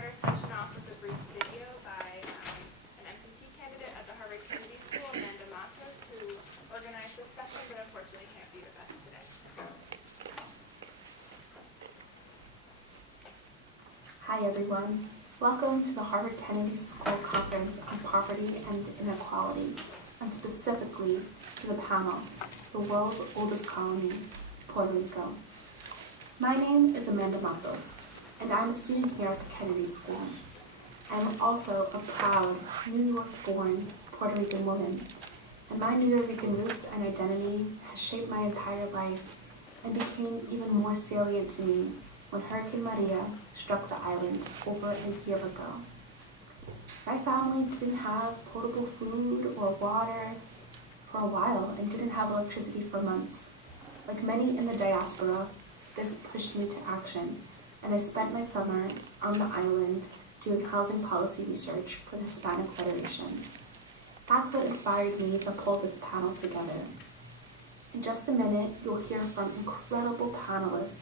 start our session off with a brief video by an MPP candidate at the Harvard Kennedy School, Amanda Matos, who organized this session but unfortunately can't be with us today. Hi everyone. Welcome to the Harvard Kennedy School Conference on Poverty and Inequality, and specifically to the panel, The World's Oldest Colony, Puerto Rico. My name is Amanda Matos, and I'm a student here at the Kennedy School. I'm also a proud New York-born Puerto Rican woman, and my New York roots and identity has shaped my entire life and became even more salient to me when Hurricane Maria struck the island over a year ago. My family didn't have potable food or water for a while and didn't have electricity for months. Like many in the diaspora, this pushed me to action, and I spent my summer on the island doing housing policy research for the Hispanic Federation. That's what inspired me to pull this panel together. In just a minute, you'll hear from incredible panelists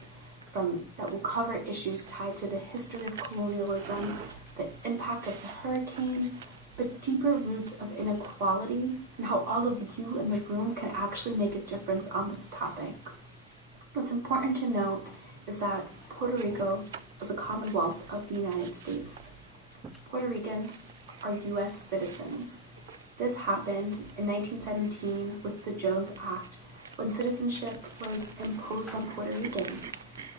that will cover issues tied to the history of colonialism, the impact of the hurricane, the deeper roots of inequality, and how all of you in the room can actually make a difference on this topic. What's important to note is that Puerto Rico is a commonwealth of the United States. Puerto Ricans are U.S. citizens. This happened in 1917 with the Jones Act, when citizenship was imposed on Puerto Ricans,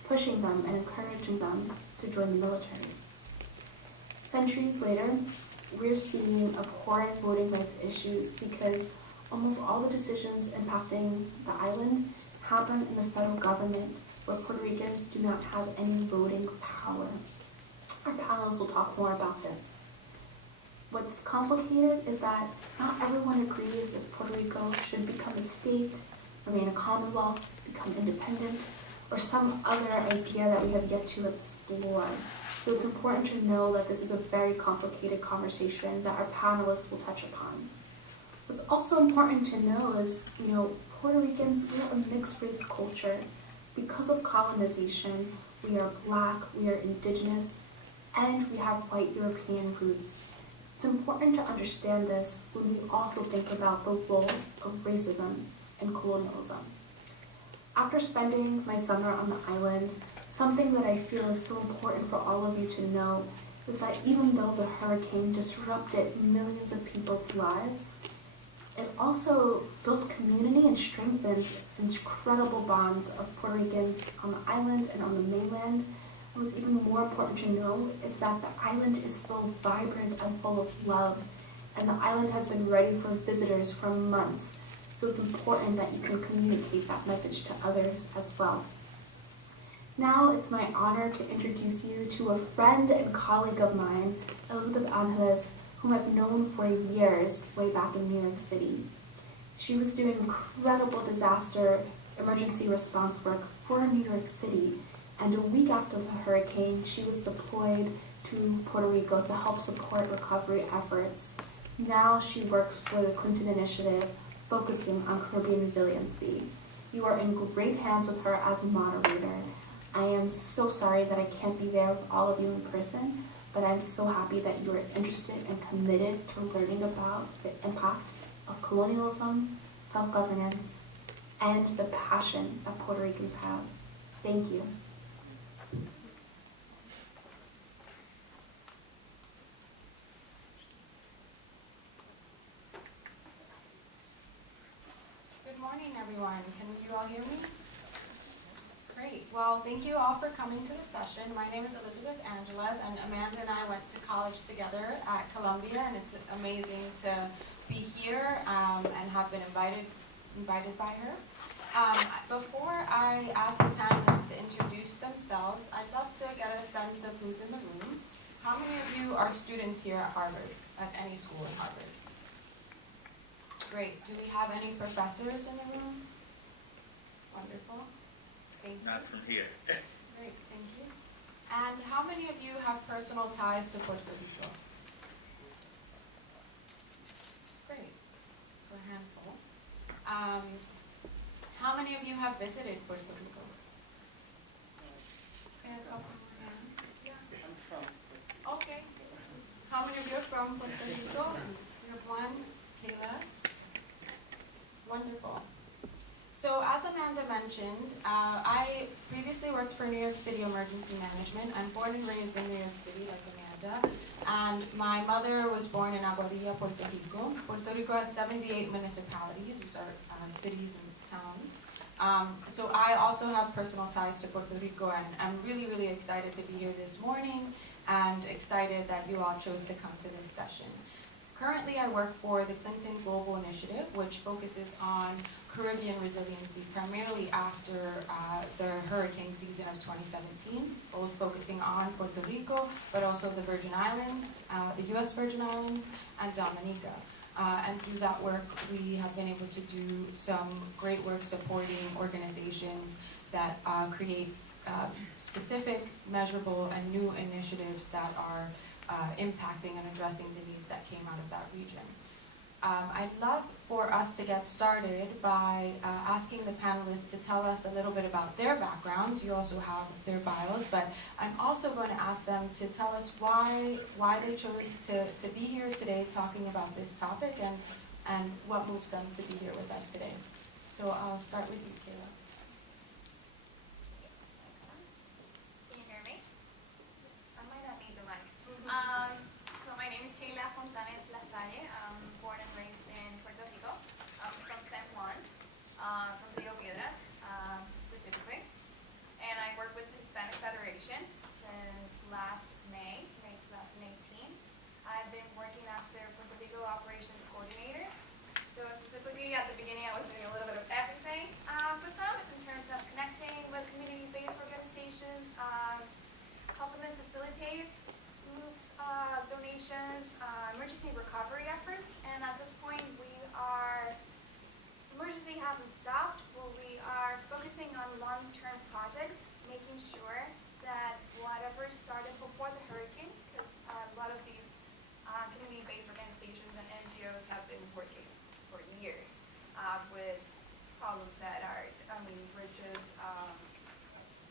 pushing them and encouraging them to join the military. Centuries later, we're seeing abhorrent voting rights issues because almost all the decisions impacting the island happen in the federal government, where Puerto Ricans do not have any voting power. Our panelists will talk more about this. What's complicated is that not everyone agrees if Puerto Rico should become a state, remain a commonwealth, become independent, or some other idea that we have yet to explore. So it's important to know that this is a very complicated conversation that our panelists will touch upon. What's also important to know is, Puerto Ricans, we're a mixed race culture. Because of colonization, we are Black, we are indigenous, and we have white European roots. It's important to understand this when we also think about the role of racism and colonialism. After spending my summer on the island, something that I feel is so important for all of you to know is that even though the hurricane disrupted millions of people's lives, it also built community and strengthened incredible bonds of Puerto Ricans on the island and on the mainland. And what's even more important to know is that the island is so vibrant and full of love, and the island has been ready for visitors for months. So it's important that you can communicate that message to others as well. Now it's my honor to introduce you to a friend and colleague of mine, Elizabeth Angeles, whom I've known for years, way back in New York City. She was doing incredible disaster emergency response work for New York City, and a week after the hurricane, she was deployed to Puerto Rico to help support recovery efforts. Now she works for the Clinton Initiative, focusing on Caribbean resiliency. You are in great hands with her as a moderator. I am so sorry that I can't be there with all of you in person, but I'm so happy that you are interested and committed to learning about the impact of colonialism, self-governance, and the passion that Puerto Ricans have. Thank you. Good morning, everyone. Can you all hear me? Great. Well, thank you all for coming to the session. My name is Elizabeth Angeles, and Amanda and I went to college together at Columbia, and it's amazing to be here and have been invited by her. Before I ask the panelists to introduce themselves, I'd love to get a sense of who's in the room. How many of you are students here at Harvard, at any school in Harvard? Great. Do we have any professors in the room? Wonderful. Thank you. Not from here. Great, thank you. And how many of you have personal ties to Puerto Rico? Great, so a handful. How many of you have visited Puerto Rico? Okay, a couple more hands. Yeah. I'm from. Oh, How many of you are from Puerto Rico? We have one, Kayla. Wonderful. So as Amanda mentioned, I previously worked for New York City Emergency Management. I'm born and raised in New York City, like Amanda. And my mother was born in Aguadilla, Puerto Rico. Puerto Rico has 78 municipalities, which are cities and towns. So I also have personal ties to Puerto Rico, and I'm really, really excited to be here this morning and excited that you all chose to come to this session. Currently, I work for the Clinton Global Initiative, which focuses on Caribbean resiliency, primarily after the hurricane season of 2017, both focusing on Puerto Rico, but also the Virgin Islands, the U.S. Virgin Islands, and Dominica. And through that work, we have been able to do some great work supporting organizations that create specific, measurable, and new initiatives that are impacting and addressing the needs that came out of that region. I'd love for us to get started by asking the panelists to tell us a little bit about their backgrounds. You also have their bios, but I'm also going to ask them to tell us why they chose to be here today talking about this topic and what moves them to be here with us today. So I'll start with you, Kayla. Can you hear me? I might not need the mic. So my name is Kayla Fontanes Lasalle. I'm born and raised in Puerto Rico. I'm from San Juan, from Rio Piedras, specifically. And I work with the Hispanic Federation since last May 2018. I've been working as their Puerto Rico Operations Coordinator. So specifically at the beginning I was doing a little bit of everything with them in terms of connecting with community-based organizations, helping them facilitate donations, emergency recovery efforts, and at this point emergency hasn't stopped, but we are focusing on long-term projects, making sure that whatever started before the hurricane, because a lot of these community-based organizations and NGOs have been working for years with problems that were just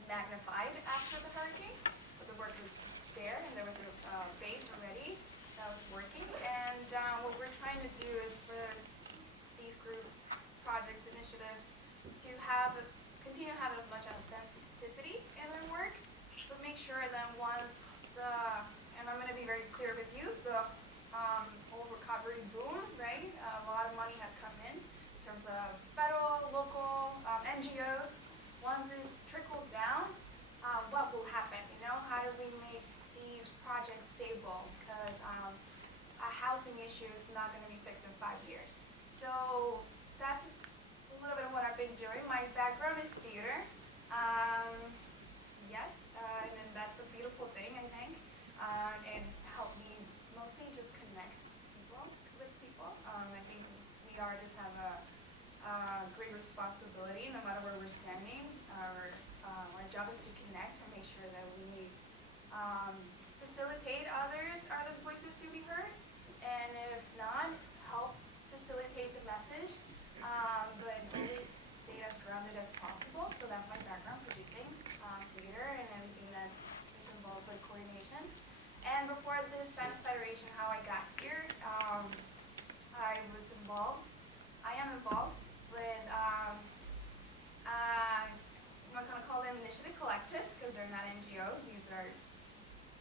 magnified after the hurricane, but the work was there, and there was a base already that was working. And what we're trying to do is for these group projects, initiatives, to continue to have as much authenticity in their work, but make sure that once and I'm going to be very clear with you, the whole recovery boom, right? A lot of money has come in terms of federal, local, NGOs. Once this trickles down, what will happen? How do we make these projects stable? Because a housing issue is not going to be fixed in 5 years. So that's a little bit of what I've been doing. My background is theater. Yes, and that's a beautiful thing, I think. And it's helped me mostly just connect with people. I think we artists have a great responsibility no matter where we're standing. Our job is to connect and make sure that we facilitate other voices to be heard, and if not, help facilitate the message, but always stay as grounded as possible. So that's my background, producing theater and everything that is involved with coordination. And before the Hispanic Federation, how I got here, I am involved with, I'm not going to call them initiative collectives because they're not NGOs. These are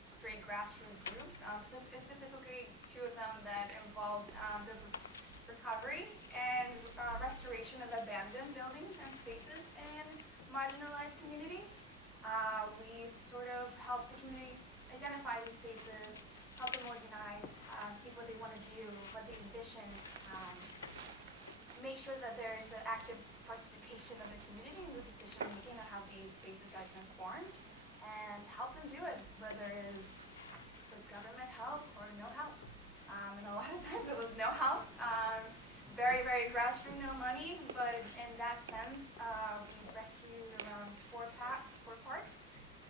straight grassroots groups, specifically 2 of them that involved the recovery and restoration of abandoned buildings and spaces in marginalized communities. We sort of help the community identify these spaces, help them organize, see what they want to do, what they envision, make sure that there is an active participation of the community in the decision making on how these spaces are transformed, and help them do it, whether it is with government help or no help. And a lot of times it was no help. Very, very grassroots, no money, but in that sense, we rescued around 4 parks.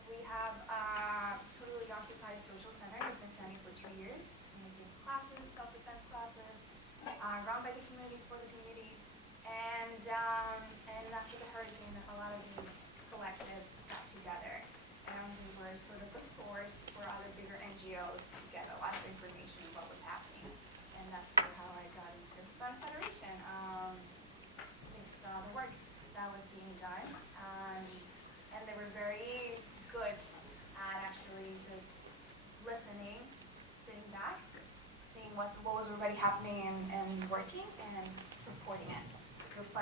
We have a totally occupied social center that's been standing for 2 years. We do classes, self-defense classes, run by the community, for the community. And after the hurricane, a lot of these collectives got together, and we were sort of the source for other bigger NGOs to get a lot of information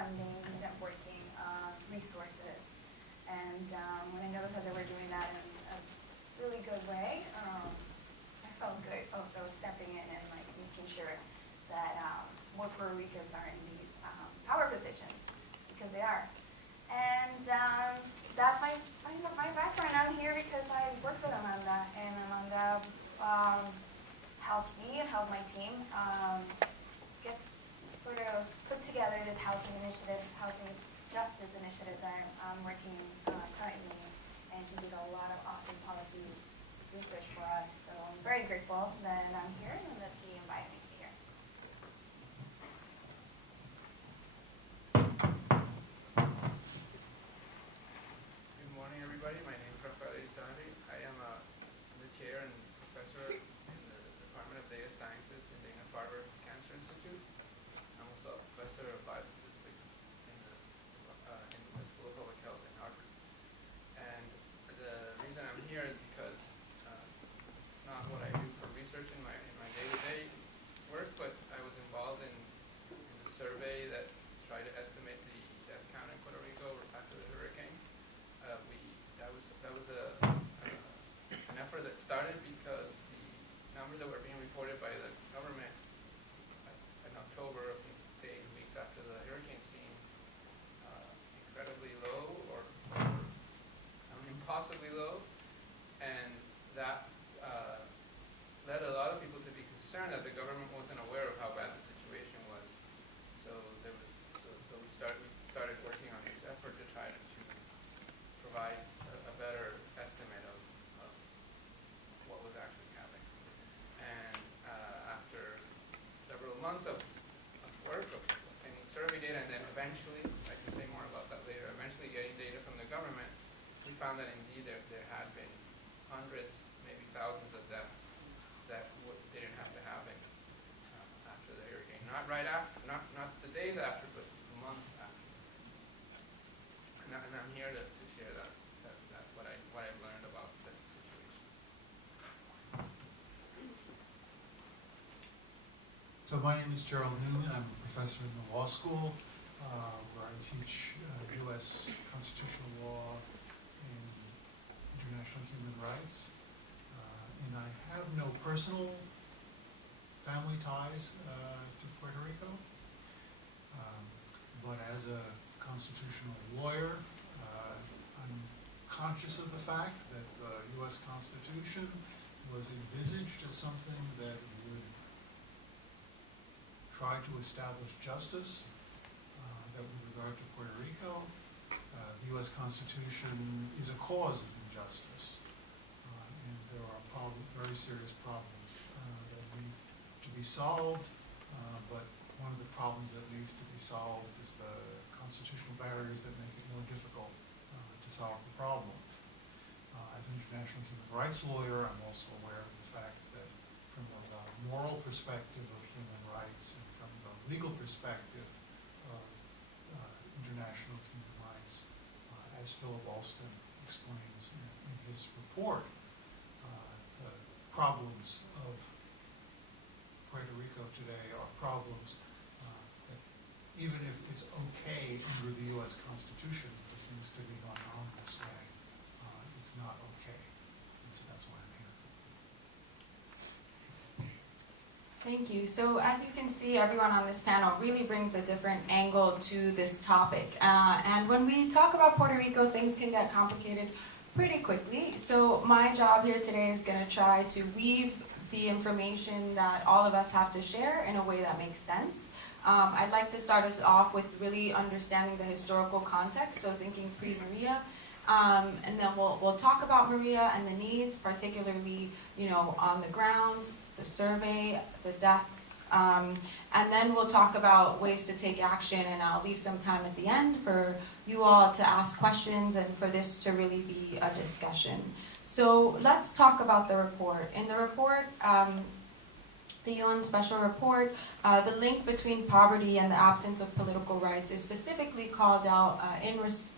funding, networking, resources. And when I noticed that they were doing that in a really good way, I felt good also stepping in and like making sure that more Puerto Ricans are in these power positions, because they are. And that's my background. I'm here because I worked with Amanda, and Amanda helped me and helped my team get sort of put together this housing justice initiative that I'm working currently. And she did a lot of awesome policy research for us. So I'm very grateful that I'm here and that she invited me to be here. Good morning, everybody. My name is Rafael Irizarry. I am the chair and professor in the Department of Data Sciences in the Dana-Farber Cancer Institute. I'm also a professor of biostatistics in the School of Public Health in Harvard. And the reason I'm here is because it's not what I do for research in my day-to-day work, but I was involved in the survey that tried to estimate the death count in Puerto Rico after the hurricane. That was an effort that started because the numbers that were being reported by the government in October, I think days, weeks after the hurricane, seemed incredibly low, or impossibly low, and that led a lot of people to be concerned that the government wasn't aware of how bad the situation was. So we started working on this effort to try to provide a better estimate of what was actually happening. And after several months of work, of obtaining survey data, and then eventually, I can say more about that later, eventually getting data from the government, we found that indeed there had been hundreds, maybe thousands of deaths that didn't have to happen after the hurricane. Not right after, not the days after, but months after. And I'm here to share that what I've learned about the situation. So my name is Gerald Newman. I'm a professor in the law school, where I teach U.S. constitutional law and international human rights. And I have no personal family ties to Puerto Rico. But as a constitutional lawyer, I'm conscious of the fact that the U.S. Constitution was envisaged as something that would try to establish justice, that with regard to Puerto Rico, the U.S. Constitution is a cause of injustice, and there are very serious problems that need to be solved, but one of the problems that needs to be solved is the constitutional barriers that make it more difficult to solve the problem. As an international human rights lawyer, I'm also aware of the fact that from the moral perspective of human rights and from the legal perspective of international human rights, as Philip Alston explains in his report, the problems of Puerto Rico today are problems that even if it's okay under the U.S. Constitution for things to be going on this way, it's not okay. And so that's why I'm here. Thank you. So as you can see, everyone on this panel really brings a different angle to this topic. And when we talk about Puerto Rico, things can get complicated pretty quickly. So my job here today is going to try to weave the information that all of us have to share in a way that makes sense. I'd like to start us off with really understanding the historical context, so thinking pre-Maria, and then we'll talk about Maria and the needs, particularly, on the ground, the survey, the deaths, and then we'll talk about ways to take action, and I'll leave some time at the end for you all to ask questions and for this to really be a discussion. So let's talk about the report. In the report, the UN Special Report, the link between poverty and the absence of political rights is specifically called out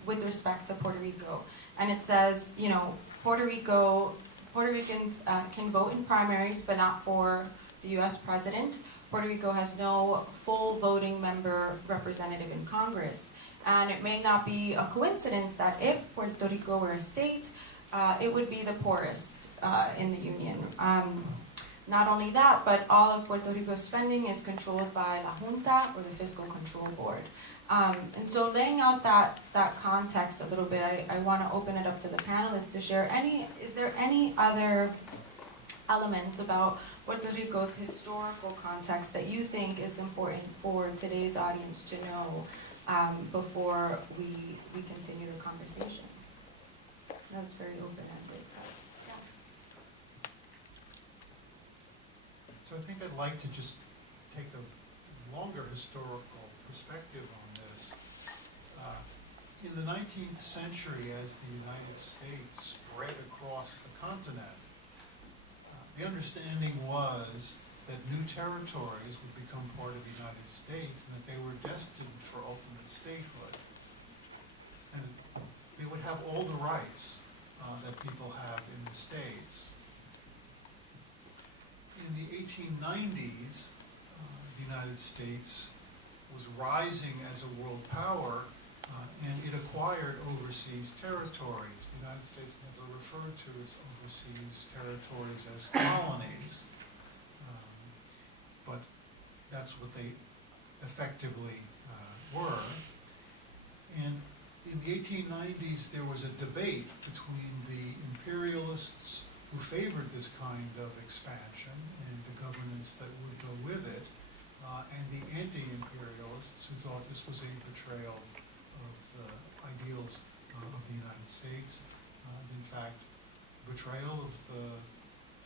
with respect to Puerto Rico. And it says, Puerto Ricans can vote in primaries, but not for the U.S. president. Puerto Rico has no full voting member representative in Congress. And it may not be a coincidence that if Puerto Rico were a state, it would be the poorest in the Union. Not only that, but all of Puerto Rico's spending is controlled by La Junta, or the Fiscal Control Board. And so laying out that context a little bit, I want to open it up to the panelists to share is there any other elements about Puerto Rico's historical context that you think is important for today's audience to know before we continue the conversation? I know it's very open-ended. Yeah. So I think I'd like to just take a longer historical perspective on this. In the 19th century, as the United States spread across the continent, the understanding was that new territories would become part of the United States and that they were destined for ultimate statehood. And they would have all the rights that people have in the States. In the 1890s, the United States was rising as a world power, and it acquired overseas territories. The United States never referred to its overseas territories as colonies, but that's what they effectively were. And in the 1890s, there was a debate between the imperialists who favored this kind of expansion and the governance that would go with it, and the anti-imperialists who thought this was a betrayal of the ideals of the United States. In fact, betrayal of the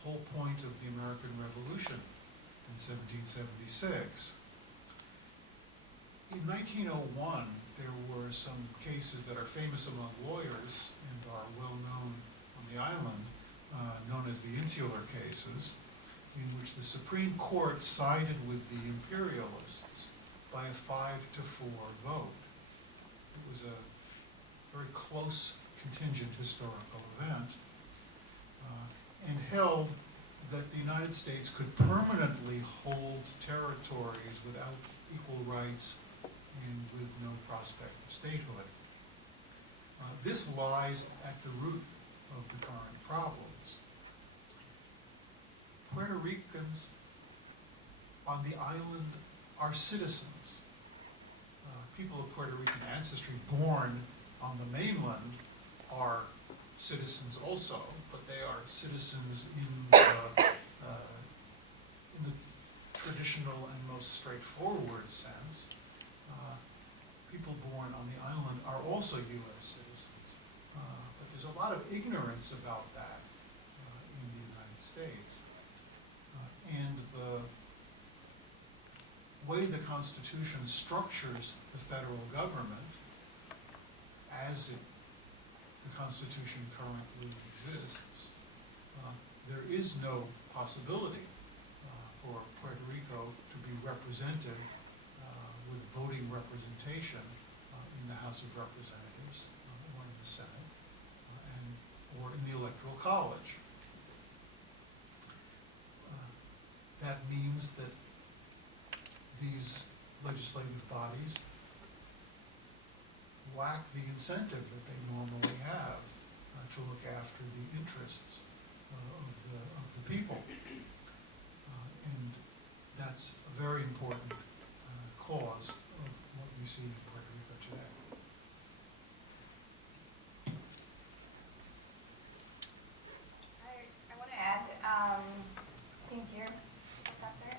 whole point of the American Revolution in 1776. In 1901, there were some cases that are famous among lawyers and are well known on the island, known as the Insular Cases, in which the Supreme Court sided with the imperialists by a 5-4 vote. It was a very close contingent historical event, and held that the United States could permanently hold territories without equal rights and with no prospect of statehood. This lies at the root of the current problems. Puerto Ricans on the island are citizens. People of Puerto Rican ancestry born on the mainland are citizens also, but they are citizens in the traditional and most straightforward sense. People born on the island are also U.S. citizens, but there's a lot of ignorance about that in the United States. And the way the Constitution structures the federal government, as the Constitution currently exists, there is no possibility for Puerto Rico to be represented with voting representation in the House of Representatives or in the Senate or in the Electoral College. That means that these legislative bodies lack the incentive that they normally have to look after the interests of the people. And that's a very important cause of what we see in Puerto Rico today. I want to add, thank you, Professor.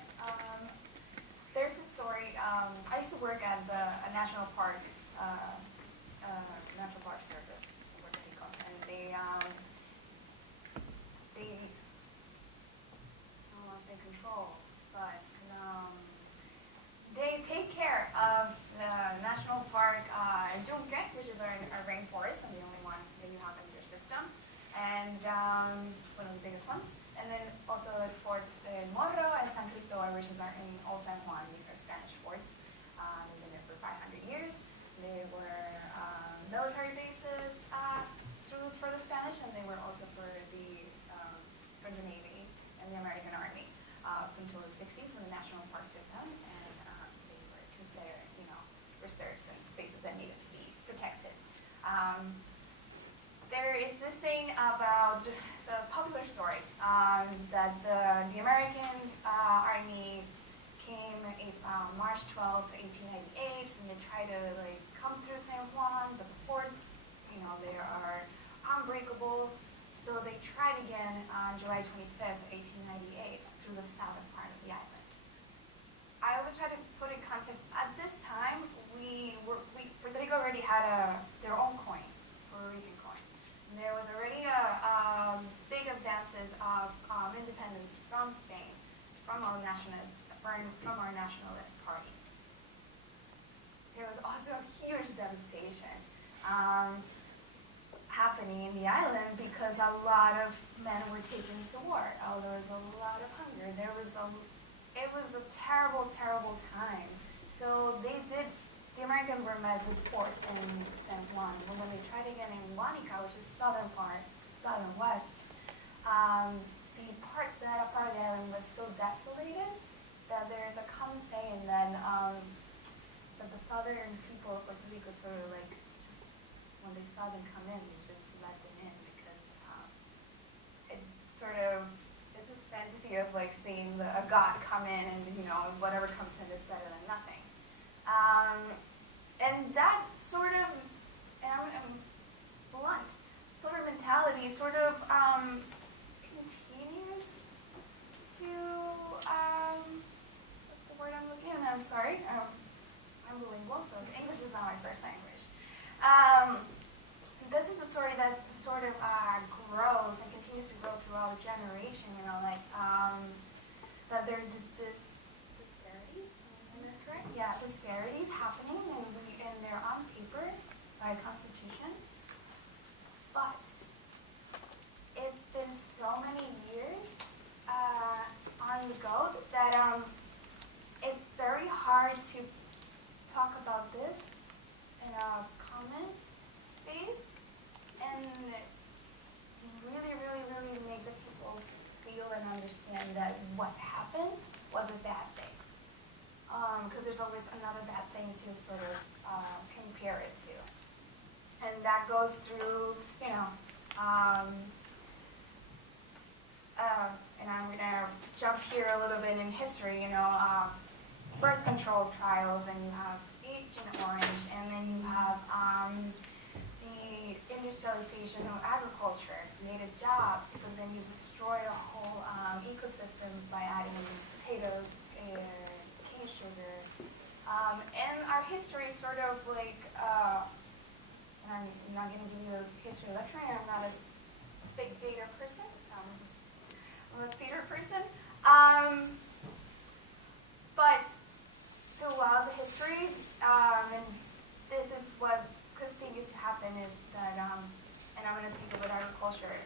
There's this story, I used to work at a National Park Service in Puerto Rico, and they I don't want to say control, but they take care of the National Park Junque, which is our rainforest, and the only one that you have in your system, and one of the biggest ones. And then also Fort Morro and San Cristobal, which is in Old San Juan. These are Spanish forts. They've been there for 500 years. They were military bases for the Spanish, and they were also for the Navy and the American Army up until the 60s when the National Park took there is this thing about, it's a popular story, that the American Army came March 12th, 1898, and they tried to like come through San Juan, but the forts, they are unbreakable. So they tried again on July 25th, 1898, through the southern part of the island. I always try to put in context. At this time, Puerto Rico already had their own coin, Puerto Rican coin. And there was already big advances of independence from Spain, from our nationalist party. There was also huge devastation happening in the island because a lot of men were taken to war. There was a lot of hunger. It was a terrible, terrible time. So the Americans were met with force in San Juan. And when they tried again in Guanica, which is southern west, that part of the island was so desolated that there's a common saying that the southern people of Puerto Rico sort of like, just when they saw them come in, they just let them in because it's a fantasy of like seeing a god come in and whatever comes in is better than nothing. And that sort of, and I'm blunt, sort of mentality sort of continues to, what's the word I'm looking at? I'm sorry, I'm bilingual, so English is not my first language. This is a story that sort of grows and continues to grow throughout a generation, that there are disparities, is this correct? Yeah, disparities happening, and they're on paper by Constitution, but it's been so many years on the go that it's very hard to talk about this in a common space and really, really, really make the people feel and understand that what happened was a bad thing. Because there's always another bad thing to sort of compare it to. And that goes through, and I'm going to jump here a little bit in history, birth control trials, and you have Agent Orange, and then you have the industrialization of agriculture, created jobs, because then you destroy a whole ecosystem by adding potatoes and cane sugar. And our history is sort of like, and I'm not going to give you a history lecture, I'm not a big data person, I'm a theater person. But throughout the history, and this is what continues to happen, is that, and I'm going to take it with agriculture,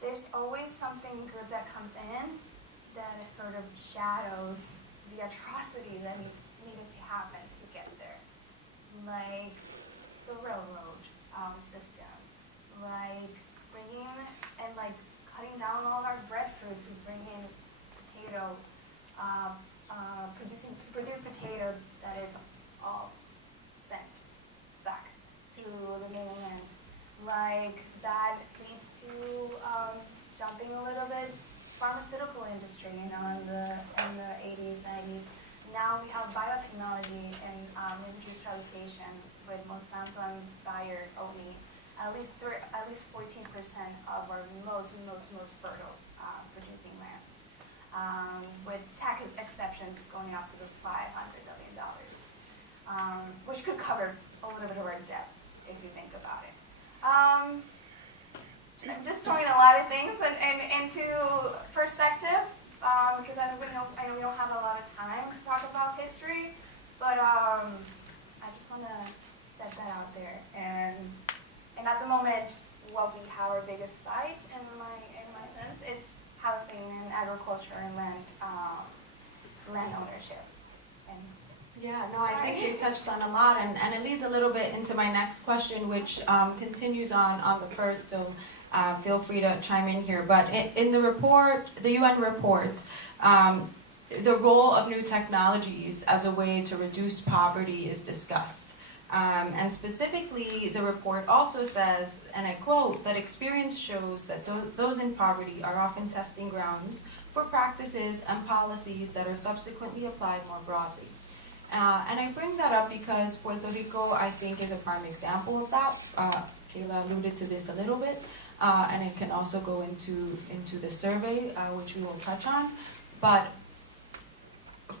there's always something good that comes in that sort of shadows the atrocity that needed to happen to get there. Like the railroad system, like bringing and like cutting down all our breadfruit to bring in potato, produce potato that is all sent back to the mainland. Like that leads to jumping a little bit, pharmaceutical industry, in the 80s, 90s. Now we have biotechnology and industrialization with Monsanto and Bayer owning at least 14% of our most fertile producing lands, with tax exceptions going up to the $500 billion, which could cover a little bit of our debt if you think about it. I'm just throwing a lot of things into perspective, because I know we don't have a lot of time to talk about history, but I just want to set that out there. And at the moment, what we have our biggest fight, in my sense, is housing and agriculture and land ownership. And yeah, no, I think you touched on a lot, and it leads a little bit into my next question, which continues on the first, so feel free to chime in here. But in the report, the UN report, the role of new technologies as a way to reduce poverty is discussed. And specifically, the report also says, and I quote, that experience shows that those in poverty are often testing grounds for practices and policies that are subsequently applied more broadly. And I bring that up because Puerto Rico, I think, is a prime example of that. Kayla alluded to this a little bit, and it can also go into the survey, which we will touch on. But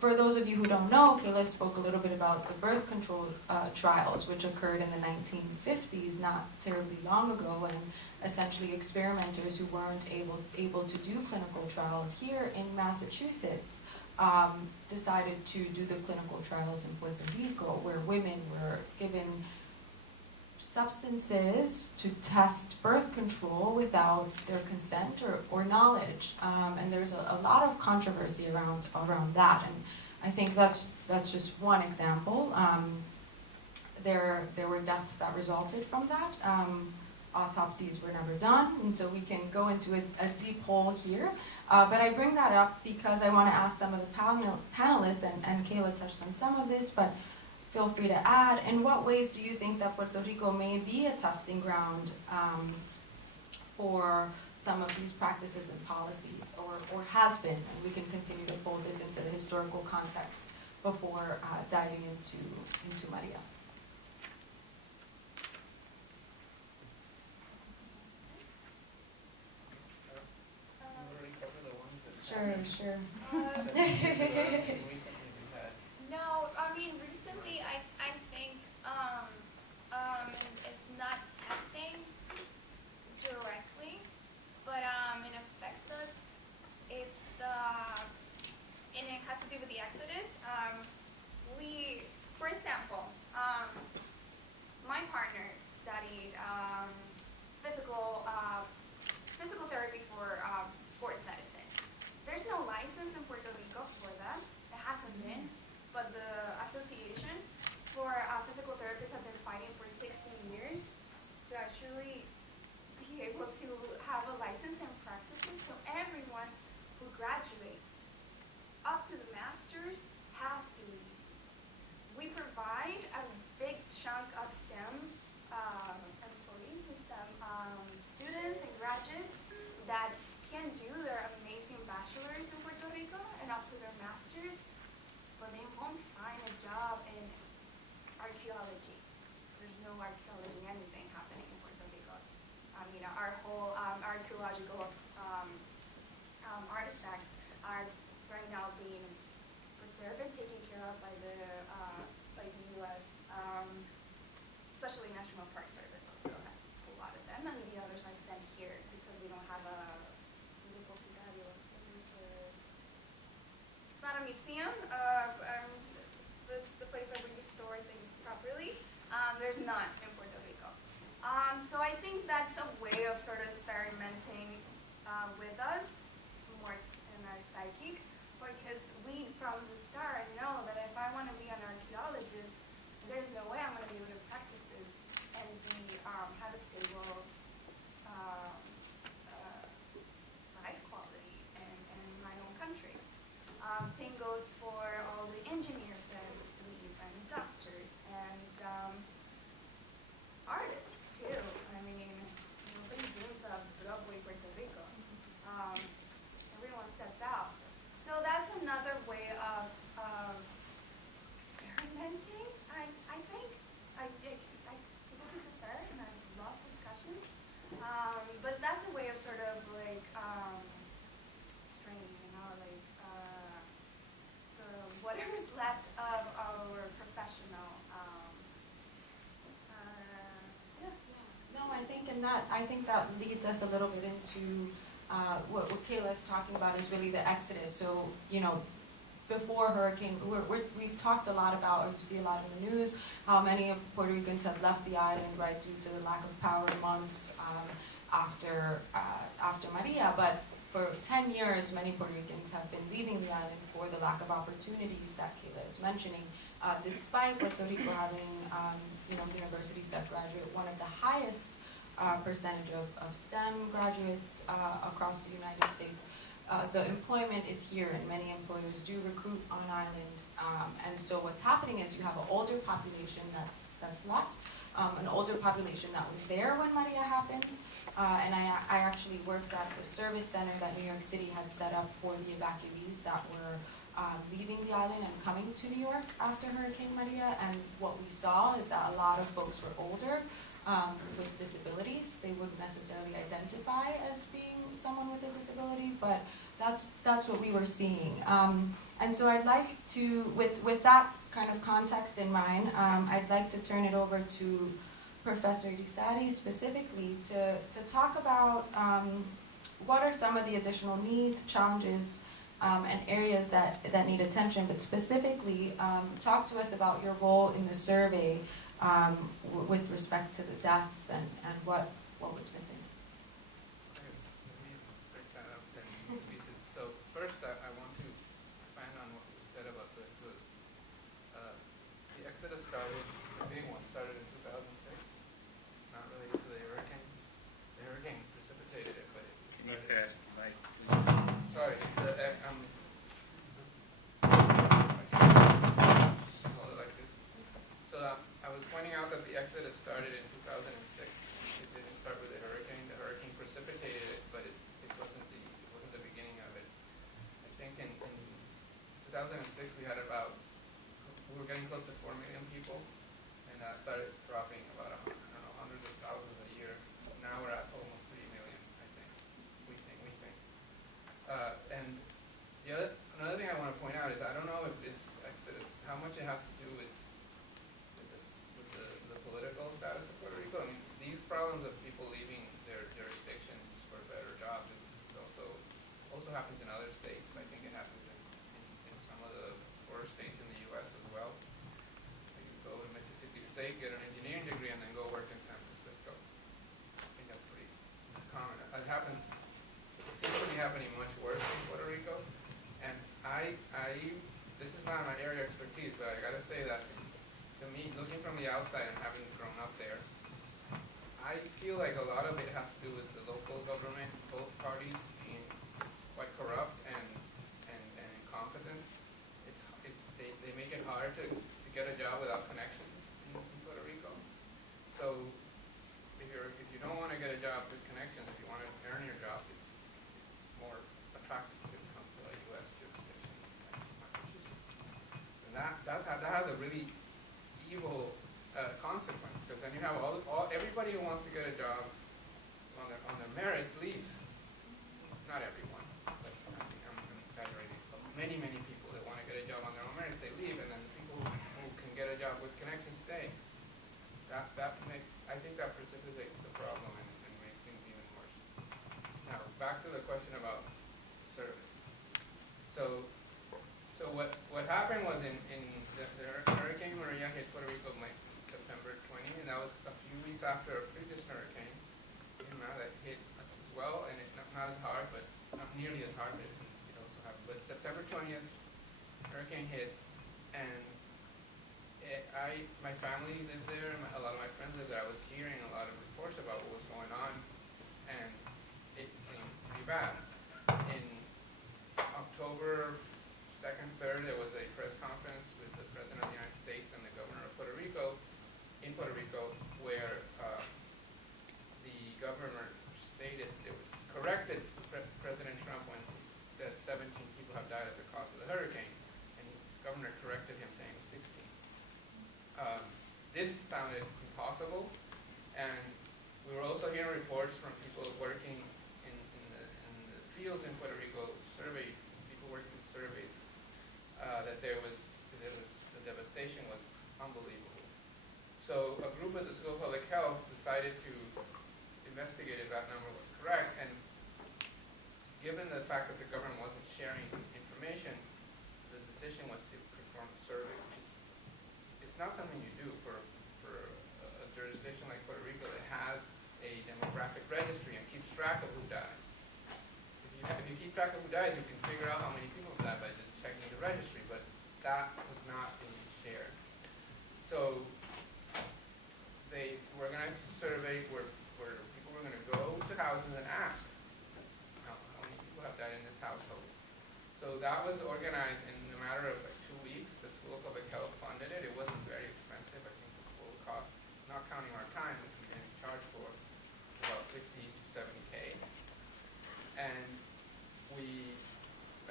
for those of you who don't know, Kayla spoke a little bit about the birth control trials, which occurred in the 1950s, not terribly long ago, and essentially experimenters who weren't able to do clinical trials here in Massachusetts decided to do the clinical trials in Puerto Rico, where women were given substances to test birth control without their consent or knowledge. And there's a lot of controversy around that, and I think that's just one example. There were deaths that resulted from that. Autopsies were never done, and so we can go into a deep hole here. But I bring that up because I want to ask some of the panelists, and Kayla touched on some of this, but feel free to add. In what ways do you think that Puerto Rico may be a testing ground for some of these practices and policies, or has been? And we can continue to fold this into the historical context before diving into Maria. already covered the ones that Sure. recently we've had. No, I mean, recently I think it's not testing directly, but it affects us. And it has to do with the Exodus. For example, my partner studied physical therapy for sports medicine. There's no license in Puerto Rico for that. It hasn't been, but the Association for Physical Therapists have been fighting for 16 years to actually be able to have a license and practices. So everyone who graduates up to the master's has to leave. We provide a big chunk of STEM employees and STEM students and graduates that can do their amazing bachelor's in Puerto Rico and up to their master's, but they won't find a job in archaeology. There's no archaeology anything happening in Puerto Rico. Our whole archaeological artifacts are right now being preserved and taken care of by the U.S. Especially National Park Service also has a lot of them, and the others are sent here because we don't have a depositario. It's not a museum. It's the place where you store things properly. There's none in Puerto Rico. So I think that's a way of sort of experimenting with us, more in our psychic, because we from the start know that if I want to be an archaeologist, there's no way I'm going to be able to practice this and have a stable life quality in my own country. Same goes for all the engineers that leave, and doctors, and artists too. Nobody dreams of Broadway, Puerto Rico. Everyone steps out. So that's another way of experimenting. I think people can defer, and I love discussions. But that's a way of sort of like straining, whatever's left of our professional. No, I think that leads us a little bit into what Kayla is talking about is really the exodus. So, before Hurricane, we've talked a lot about, or we see a lot in the news, how many of Puerto Ricans have left the island, right, due to the lack of power months after Maria. But for 10 years, many Puerto Ricans have been leaving the island for the lack of opportunities that Kayla is mentioning, despite Puerto Rico having universities that graduate one of the highest percentage of STEM graduates across the United States. The employment is here, and many employers do recruit on island And so what's happening is you have an older population that's left, an older population that was there when Maria happened. And I actually worked at the service center that New York City had set up for the evacuees that were leaving the island and coming to New York after Hurricane Maria. And what we saw is that a lot of folks were older with disabilities. They wouldn't necessarily identify as being someone with a disability, but that's what we were seeing. And so I'd like to, with that kind of context in mind, I'd like to turn it over to Professor DeSati specifically to talk about what are some of the additional needs, challenges, and areas that need attention, but specifically talk to us about your role in the survey with respect to the deaths and what was missing. Okay, let me break that up in pieces. So first, I want to expand on what was said about the Exodus. The Exodus started, the big one started in 2006. It's not related to the hurricane. The hurricane precipitated it, but it Can you pass the mic, please? sorry, hold it like this. So I was pointing out that the Exodus started in 2006. It didn't start with the hurricane. The hurricane precipitated it, but it wasn't the beginning of it. I think in 2006 we were getting close to 4 million people, and started dropping about hundreds of thousands a year. Now we're at almost 3 million, I think. We think. And another thing I want to point out is I don't know if this Exodus, how much it has to do with the political status of Puerto Rico. I mean, these problems of people leaving their jurisdictions for better jobs also happens in other states. I think it happens in some of the poorer states in the U.S. as well. Like you go to Mississippi State, get an engineering degree, and then go work in San Francisco. I think that's pretty common. It happens. It seems to be happening much worse in Puerto Rico. And this is not my area of expertise, but I gotta say that to me, looking from the outside and having grown up there, I feel like a lot of it has to do with the local government, both parties being quite corrupt and incompetent. They make it hard to get a job without connections in Puerto Rico. So if you don't want to get a job with connections, if you want to earn your job, it's more attractive to come to a U.S. jurisdiction like Massachusetts. And that has a really evil consequence, because then you have everybody who wants to get a job on their merits leaves. Not everyone, but I think I'm exaggerating. But many people that want to get a job on their own merits, they leave, and then the people who can get a job with connections stay. I think that precipitates the problem and makes things even worse. Now back to the question about survey. So what happened was in the Hurricane Maria hit Puerto Rico September 20, and that was a few weeks after a previous hurricane that hit us as well, and not as hard, but not nearly as hard, but it also happened. But September 20th, hurricane hits, and my family lives there, and a lot of my friends live there. I was hearing a lot of reports about what was going on, and it seemed pretty bad. In October 2nd, 3rd, there was a press conference with the President of the United States and the Governor of Puerto Rico, where the governor stated, it was corrected President Trump when he said 17 people have died as a cause of the hurricane, and the governor corrected him saying 16. This sounded impossible, and we were also hearing reports from people working in the fields in Puerto Rico, people working with surveys, that the devastation was unbelievable. So a group at the School of Public Health decided to investigate if that number was correct, and given the fact that the government wasn't sharing information, the decision was to perform a survey, which is it's not something you do for a jurisdiction like Puerto Rico that has a demographic registry and keeps track of who dies. If you keep track of who dies, you can figure out how many people died by just checking the registry, but that was not being shared. So they organized a survey where people were going to go to houses and ask how many people have died in this household. So that was organized in a matter of like 2 weeks. The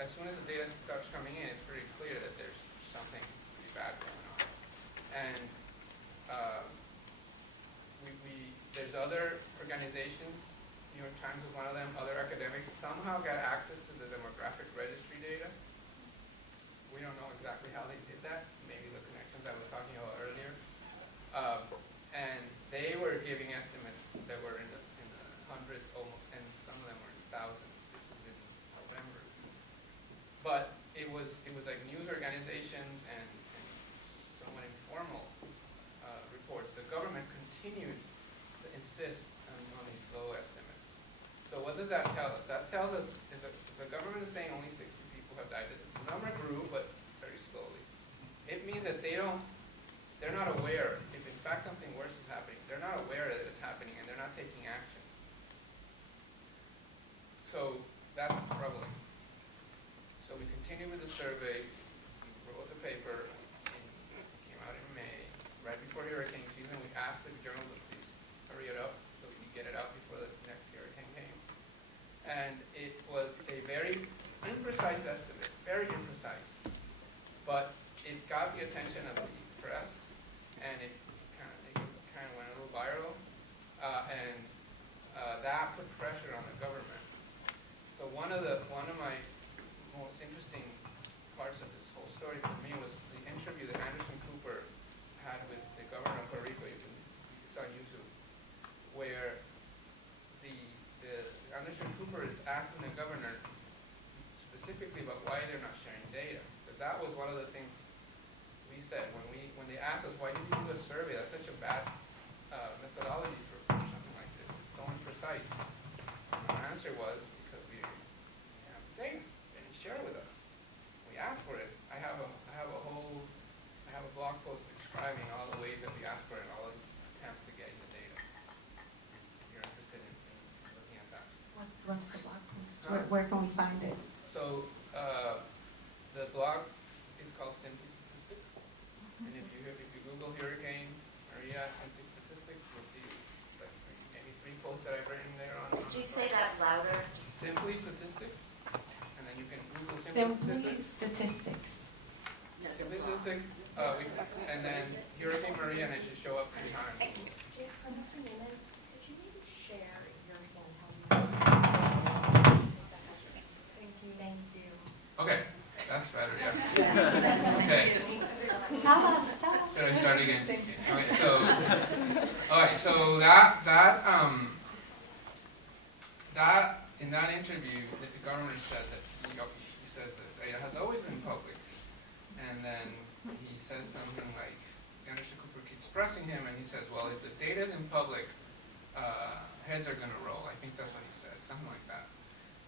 as soon as the data starts coming in, it's pretty clear that there's something pretty bad going on. And there's other organizations, New York Times was one of them, other academics somehow got access to the demographic registry data. We don't know exactly how they did that, maybe the connections I was talking about earlier. And they were giving estimates that were in the hundreds almost, and some of them were in thousands. This is in November. But it was like news organizations and somewhat informal reports. The government continued to insist on these low estimates. So what does that tell us? That tells us if the government is saying only 60 people have died, the number grew, but very slowly. It means that they're not aware, if in fact something worse is happening, they're not aware that it's happening and they're not taking action. So that's troubling. So we continued with the survey, we wrote the paper, it came out in May, right before hurricane season. We asked the journal to please hurry it up so we could get it out before the next hurricane came. And it was a very imprecise estimate, very imprecise. But it got the attention of the press, and it kind of went a little viral, and that put pressure on the government. So one of my most interesting parts of this whole story for me was the interview that Anderson Cooper had with the governor of Puerto Rico. It's on YouTube, where the Anderson Cooper is asking the governor specifically about why they're not sharing data, because that was one of the things we said when they asked us, why did you do a survey? That's such a bad methodology for something like this. It's so imprecise. And our answer was because we have data. They didn't share it with us. We asked for it. I have a blog post describing all the ways that we asked for it and all the attempts to getting the data. If you're interested in looking at that. What's the blog post? Where can we find it? So the blog is called Simply Statistics, and if you Google Hurricane Maria Simply Statistics, you'll see like maybe 3 posts that I've written there on. Could you say that louder? Simply Statistics, and then you can Google Simply Statistics. Simply Statistics, and then Hurricane Maria, and it should show up behind. Professor Newman, could you maybe share your phone? Thank you. Okay, that's better, yeah. Okay. Tell us. Should I start again? Okay, so that in that interview, the governor says that he says that data has always been public, and then he says something like Anderson Cooper keeps pressing him, and he says, well, if the data is in public, heads are going to roll. I think that's what he said, something like that.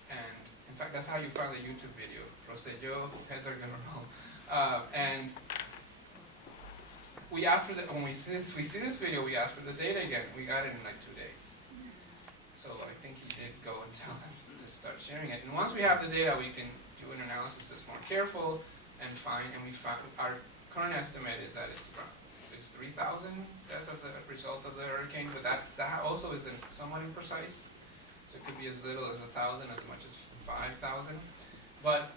And in fact, that's how you found the YouTube video. Procedure, heads are going to roll. And we asked for when we see this video, we asked for the data again. We got it in like 2 days. So I think he did go and tell them to start sharing it. And once we have the data, we can do an analysis that's more careful and we found our current estimate is that it's 3,000 deaths as a result of the hurricane, but that also is somewhat imprecise. So it could be as little as 1,000, as much as 5,000. But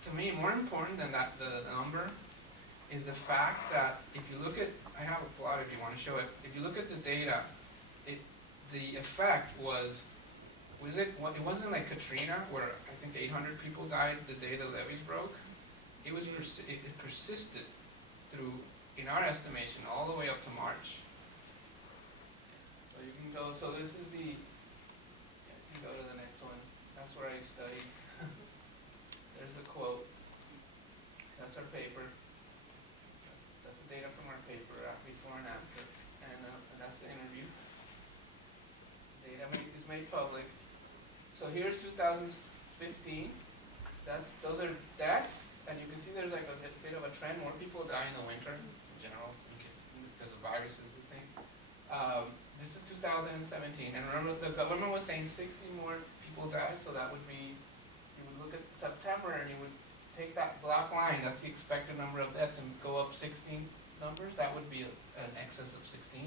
to me, more important than that, the number, is the fact that if you look at, I have a plot if you want to show it. If you look at the data, the effect it wasn't like Katrina, where I think 800 people died the day the levees broke. It persisted through, in our estimation, all the way up to March. So you can go. So this is you can go to the next one. That's where I studied. There's a quote. That's our paper. That's the data from our paper, before and after, and that's the interview. Data is made public. So here's 2015. Those are deaths, and you can see there's like a bit of a trend. More people die in the winter in general because of viruses, we think. This is 2017, and remember the government was saying 60 more people died, so that would be, you would look at September and you would take that black line, that's the expected number of deaths, and go up 16 numbers. That would be an excess of 16.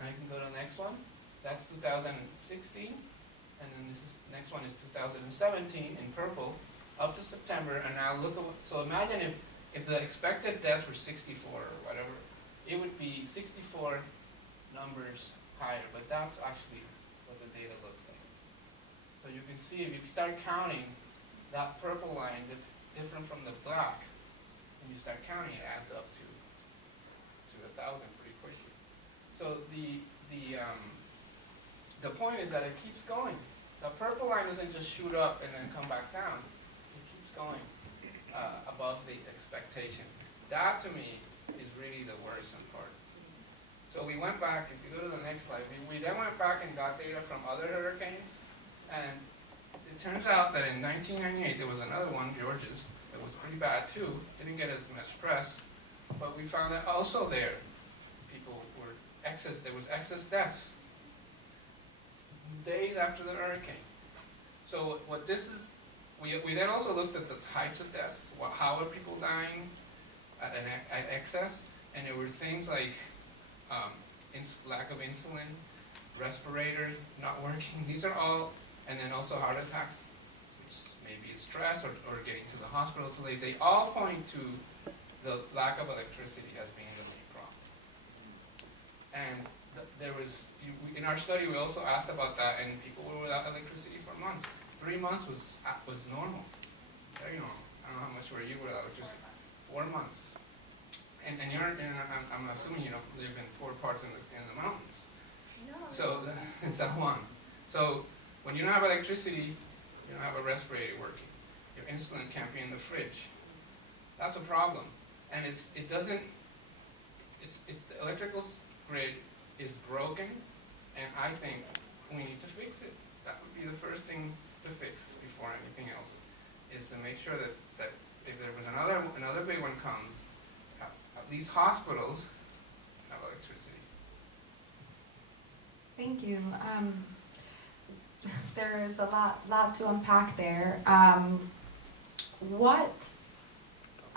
Now you can go to the next one. That's 2016, and then next one is 2017 in purple, up to September, and now look at, so imagine if the expected deaths were 64 or whatever, it would be 64 numbers higher, but that's actually what the data looks like. So you can see if you start counting, that purple line different from the black, when you start counting, it adds up to 1,000 pretty quickly. So the point is that it keeps going. The purple line doesn't just shoot up and then come back down. It keeps going above the expectation. That, to me, is really the worrisome part. So we went back, if you go to the next slide, we then went back and got data from other hurricanes, and it turns out that in 1998, there was another one, George's, that was pretty bad too. Didn't get as much press, but we found that also there, there was excess deaths days after the hurricane. So what this is, we then also looked at the types of deaths, how are people dying at excess, and there were things like lack of insulin, respirators not working, these are all, and then also heart attacks, which maybe is stress or getting to the hospital too late. They all point to the lack of electricity as being the main problem. And there was, in our study, we also asked about that, and people were without electricity for months. 3 months was normal, very normal. I don't know how much were you without electricity. 4 months. And I'm assuming you don't live in poor parts in the mountains. No. So it's at one. So when you don't have electricity, you don't have a respirator working. Your insulin can't be in the fridge. That's a problem. And the electrical grid is broken, and I think we need to fix it. That would be the first thing to fix before anything else, is to make sure that if there was another big one comes, at least hospitals have electricity. Thank you. There's a lot to unpack there.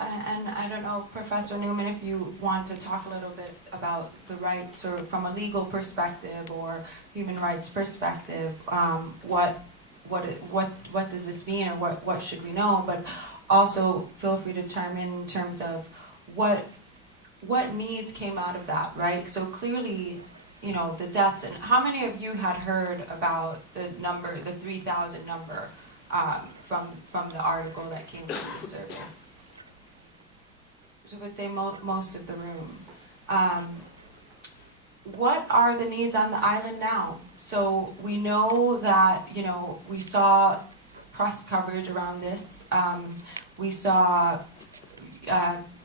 And I don't know, Professor Newman, if you want to talk a little bit about the rights, or from a legal perspective or human rights perspective, what does this mean, or what should we know? But also feel free to chime in terms of what needs came out of that, right? So clearly, the deaths, and how many of you had heard about the 3,000 number from the article that came from the survey? So I would say most of the room. What are the needs on the island now? So we know that, we saw press coverage around this. We saw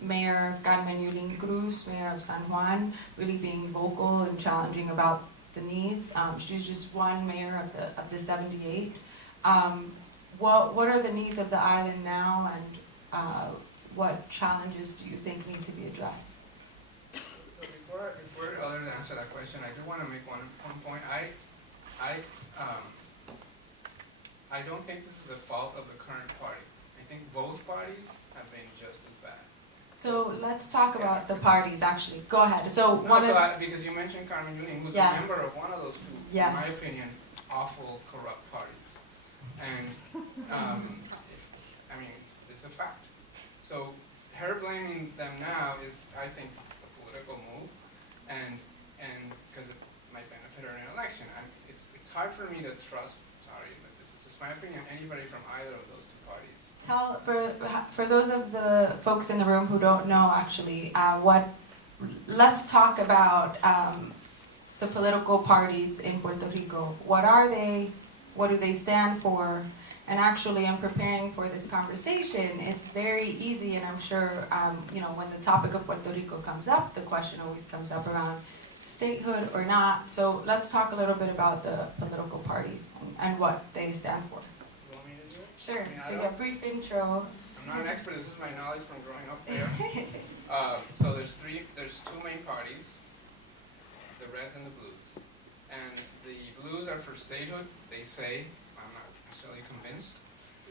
Mayor Carmen Yulín Cruz, Mayor of San Juan, really being vocal and challenging about the needs. She's just one mayor of the 78. What are the needs of the island now, and what challenges do you think need to be addressed? So before others answer that question, I do want to make one point. I don't think this is the fault of the current party. I think both parties have been just as bad. So let's talk about the parties, actually. Go ahead. So because you mentioned Carmen Yulín, who's Yes. a member of one of those two, Yes. in my opinion, awful, corrupt parties. And it's a fact. So her blaming them now is, I think, a political move, and because it might benefit her in an election. It's hard for me to trust. Sorry, but this is just my opinion. Anybody from either of those two parties. For those of the folks in the room who don't know, actually, let's talk about the political parties in Puerto Rico. What are they? What do they stand for? And actually, in preparing for this conversation, it's very easy, and I'm sure, when the topic of Puerto Rico comes up, the question always comes up around statehood or not. So let's talk a little bit about the political parties and what they stand for. You want me to do it? Sure. I mean, A brief intro. I'm not an expert. This is my knowledge from growing up there. So there's two main parties, the Reds and the Blues. And the Blues are for statehood, they say. I'm not necessarily convinced.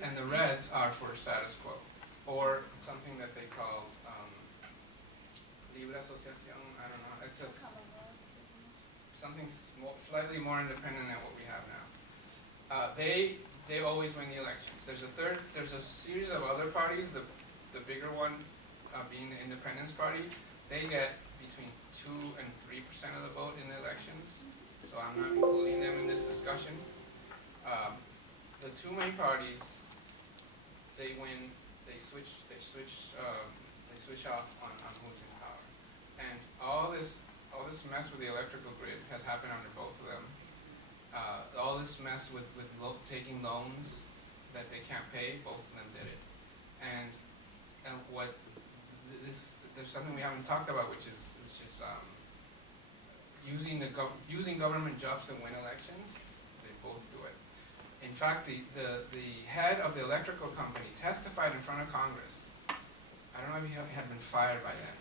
And the Reds are for status quo, or something that they call libre asociación. I don't know. It's just something slightly more independent than what we have now. They always win the elections. There's a series of other parties, the bigger one being the Independence Party. They get between 2 and 3% of the vote in the elections, so I'm not including them in this discussion. The two main parties, they win, they switch off on who's in power. And all this mess with the electrical grid has happened under both of them. All this mess with taking loans that they can't pay, both of them did it. And there's something we haven't talked about, which is using government jobs to win elections. They both do it. In fact, the head of the electrical company testified in front of Congress. I don't know if he had been fired by then,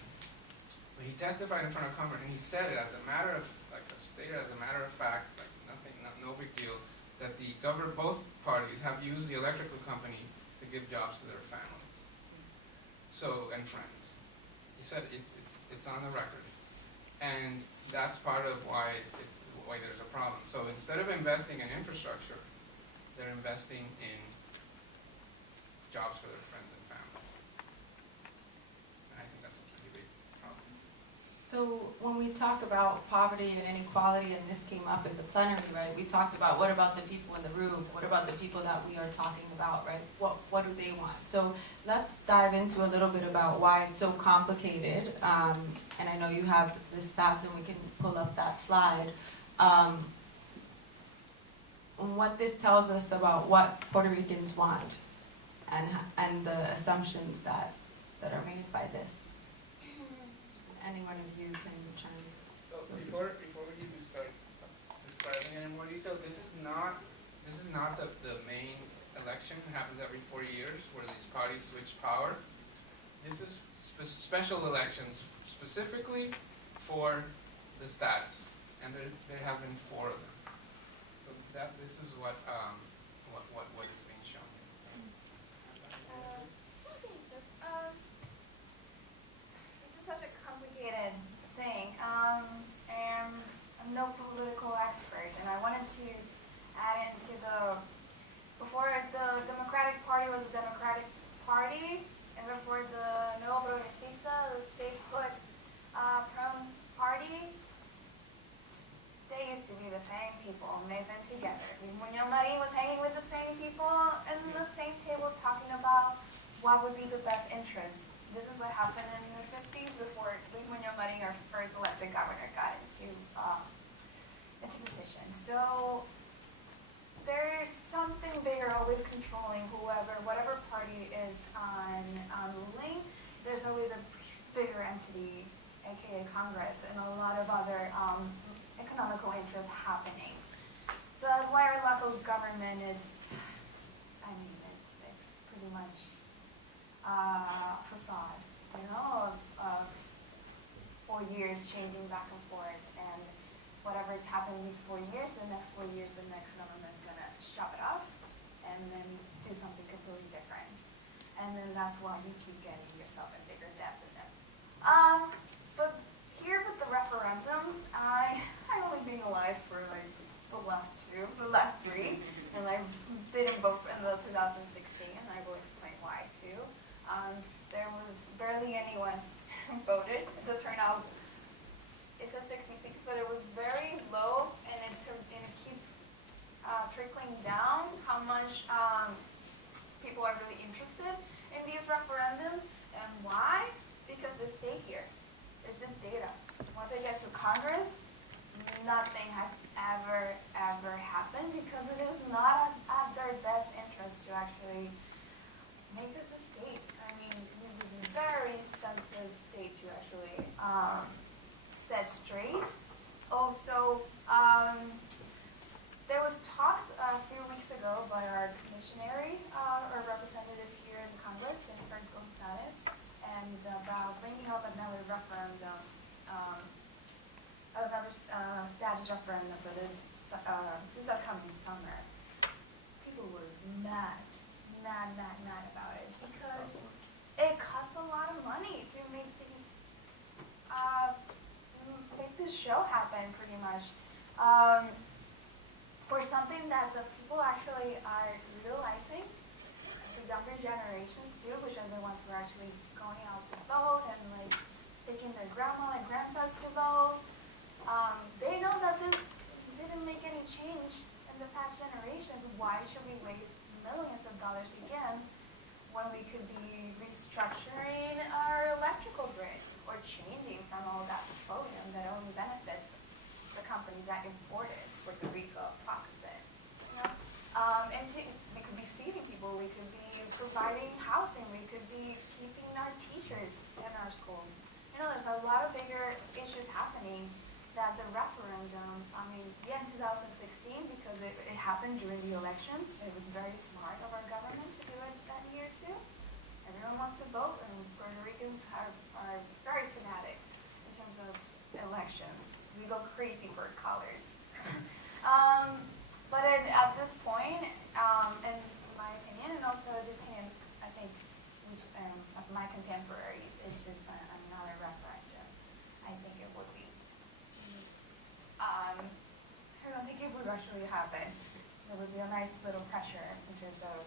but he testified in front of Congress, and he said it as a matter of, stated as a matter of fact, like nothing, no big deal, that both parties have used the electrical company to give jobs to their families, and friends. He said it's on the record, and that's part of why there's a problem. So instead of investing in infrastructure, they're investing in jobs for their friends and families. And I think that's a pretty big problem. So when we talk about poverty and inequality, and this came up in the plenary, right, we talked about what about the people in the room? What about the people that we are talking about, right? What do they want? So let's dive into a little bit about why it's so complicated. And I know you have the stats, and we can pull up that slide. What this tells us about what Puerto Ricans want, and the assumptions that are made by this. Any one of you can chime in. So before we even start describing it in more detail, this is not the main election that happens every 4 years where these parties switch power. This is special elections specifically for the status, and there have been 4 of them. So this is what is being shown. This is such a complicated thing, and I'm no political expert, and I wanted to add into before the Democratic Party was a Democratic Party, and before the No Progresista, the Statehood Party, they used to be the same people, and they went together. Muñoz Marín was hanging with the same people and the same tables talking about what would be the best interest. This is what happened in the 50s before Muñoz Marín, our first elected governor, got into position. So there's something bigger always controlling whatever party is on ruling. There's always a bigger entity, aka Congress, and a lot of other economical interests happening. So that's why our local government it's pretty much facade, of 4 years changing back and forth, and whatever happened these 4 years, the next 4 years, the next government's gonna chop it off and then do something completely different. And then that's why you keep getting yourself in bigger debts and debts. But here with the referendums, I only been alive for like the last 3, and I didn't vote in the 2016, and I will explain why too. There was barely anyone who voted. The turnout, it says 66, but it was very low, and it keeps trickling down how much people are really interested in these referendums, and why? Because they stay here. It's just data. Once it gets to Congress, nothing has ever happened because it is not at their best interest to actually make us a state. I mean, it would be a very expensive state to actually set straight. Also, there was talks a few weeks ago by our commissionary, or representative here in Congress, Jennifer Gonzalez, and about bringing up another referendum, another status referendum for this upcoming summer. People were mad about it because it costs a lot of money to make this show happen, pretty much. for something that the people actually are utilizing, the younger generations too, which are the ones who are actually going out to vote and like taking their grandma and grandpas to vote. They know that this didn't make any change in the past generations. Why should we waste millions of dollars again when we could be restructuring our electrical grid or changing from all that petroleum that only benefits the companies that import it, Puerto Rico, process it. You know? We could be feeding people, we could be providing housing, we could be keeping our teachers in our schools. You know, there's a lot of bigger issues happening that the referendum, in 2016, because it happened during the elections, it was very smart of our government to do it that year too. Everyone wants to vote, and Puerto Ricans are very fanatic in terms of elections. We go crazy for colors. But at this point, in my opinion, and also the opinion, I think, of my contemporaries, it's just another referendum. I think it would be. I don't think it would actually happen. There would be a nice little pressure in terms of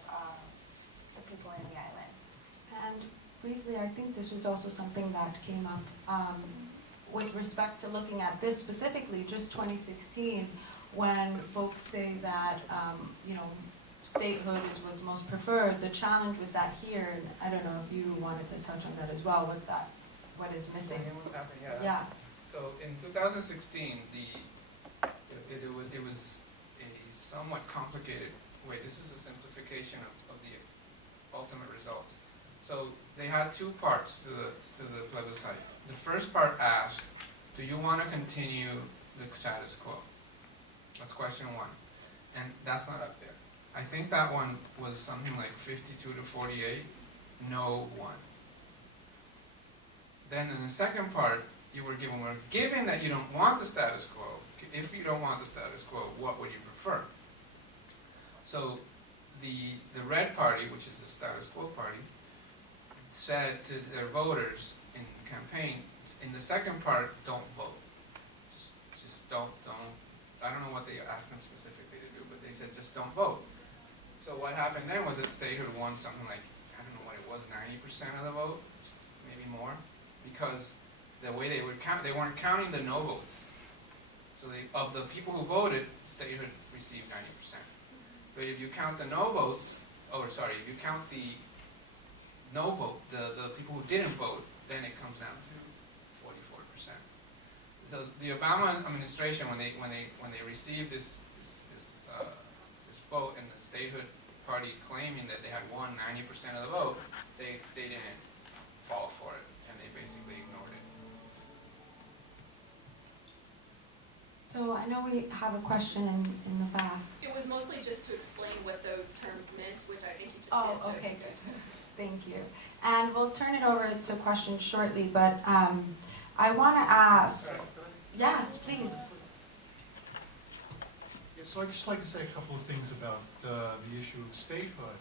the people in the island. And briefly, I think this was also something that came up with respect to looking at this specifically, just 2016, when folks say that, statehood is what's most preferred. The challenge with that here, and I don't know if you wanted to touch on that as well, what is missing? What's happening? Yeah. So in 2016, it was a somewhat complicated way. This is a simplification of the ultimate results. So they had two parts to the plebiscite. The first part asked, do you want to continue the status quo? That's question one. And that's not up there. I think that one was something like 52 to 48. No one. Then in the second part, you were given that you don't want the status quo, if you don't want the status quo, what would you prefer? So the Red Party, which is the status quo party, said to their voters in the campaign, in the second part, don't vote. Just don't. I don't know what they asked them specifically to do, but they said just don't vote. So what happened then was that statehood won something like, I don't know what it was, 90% of the vote, maybe more, because the way they would count, they weren't counting the no votes. So of the people who voted, statehood received 90%. But if you count the no votes, if you count the no vote, the people who didn't vote, then it comes down to 44%. So the Obama administration, when they received this vote and the statehood party claiming that they had won 90% of the vote, they didn't fall for it, and they basically ignored it. So I know we have a question in the back. It was mostly just to explain what those terms meant, which I think you just Oh, said. okay, good. Thank you. And we'll turn it over to questions shortly, but I want to ask. Yes, please. Yeah, so I'd just like to say a couple of things about the issue of statehood.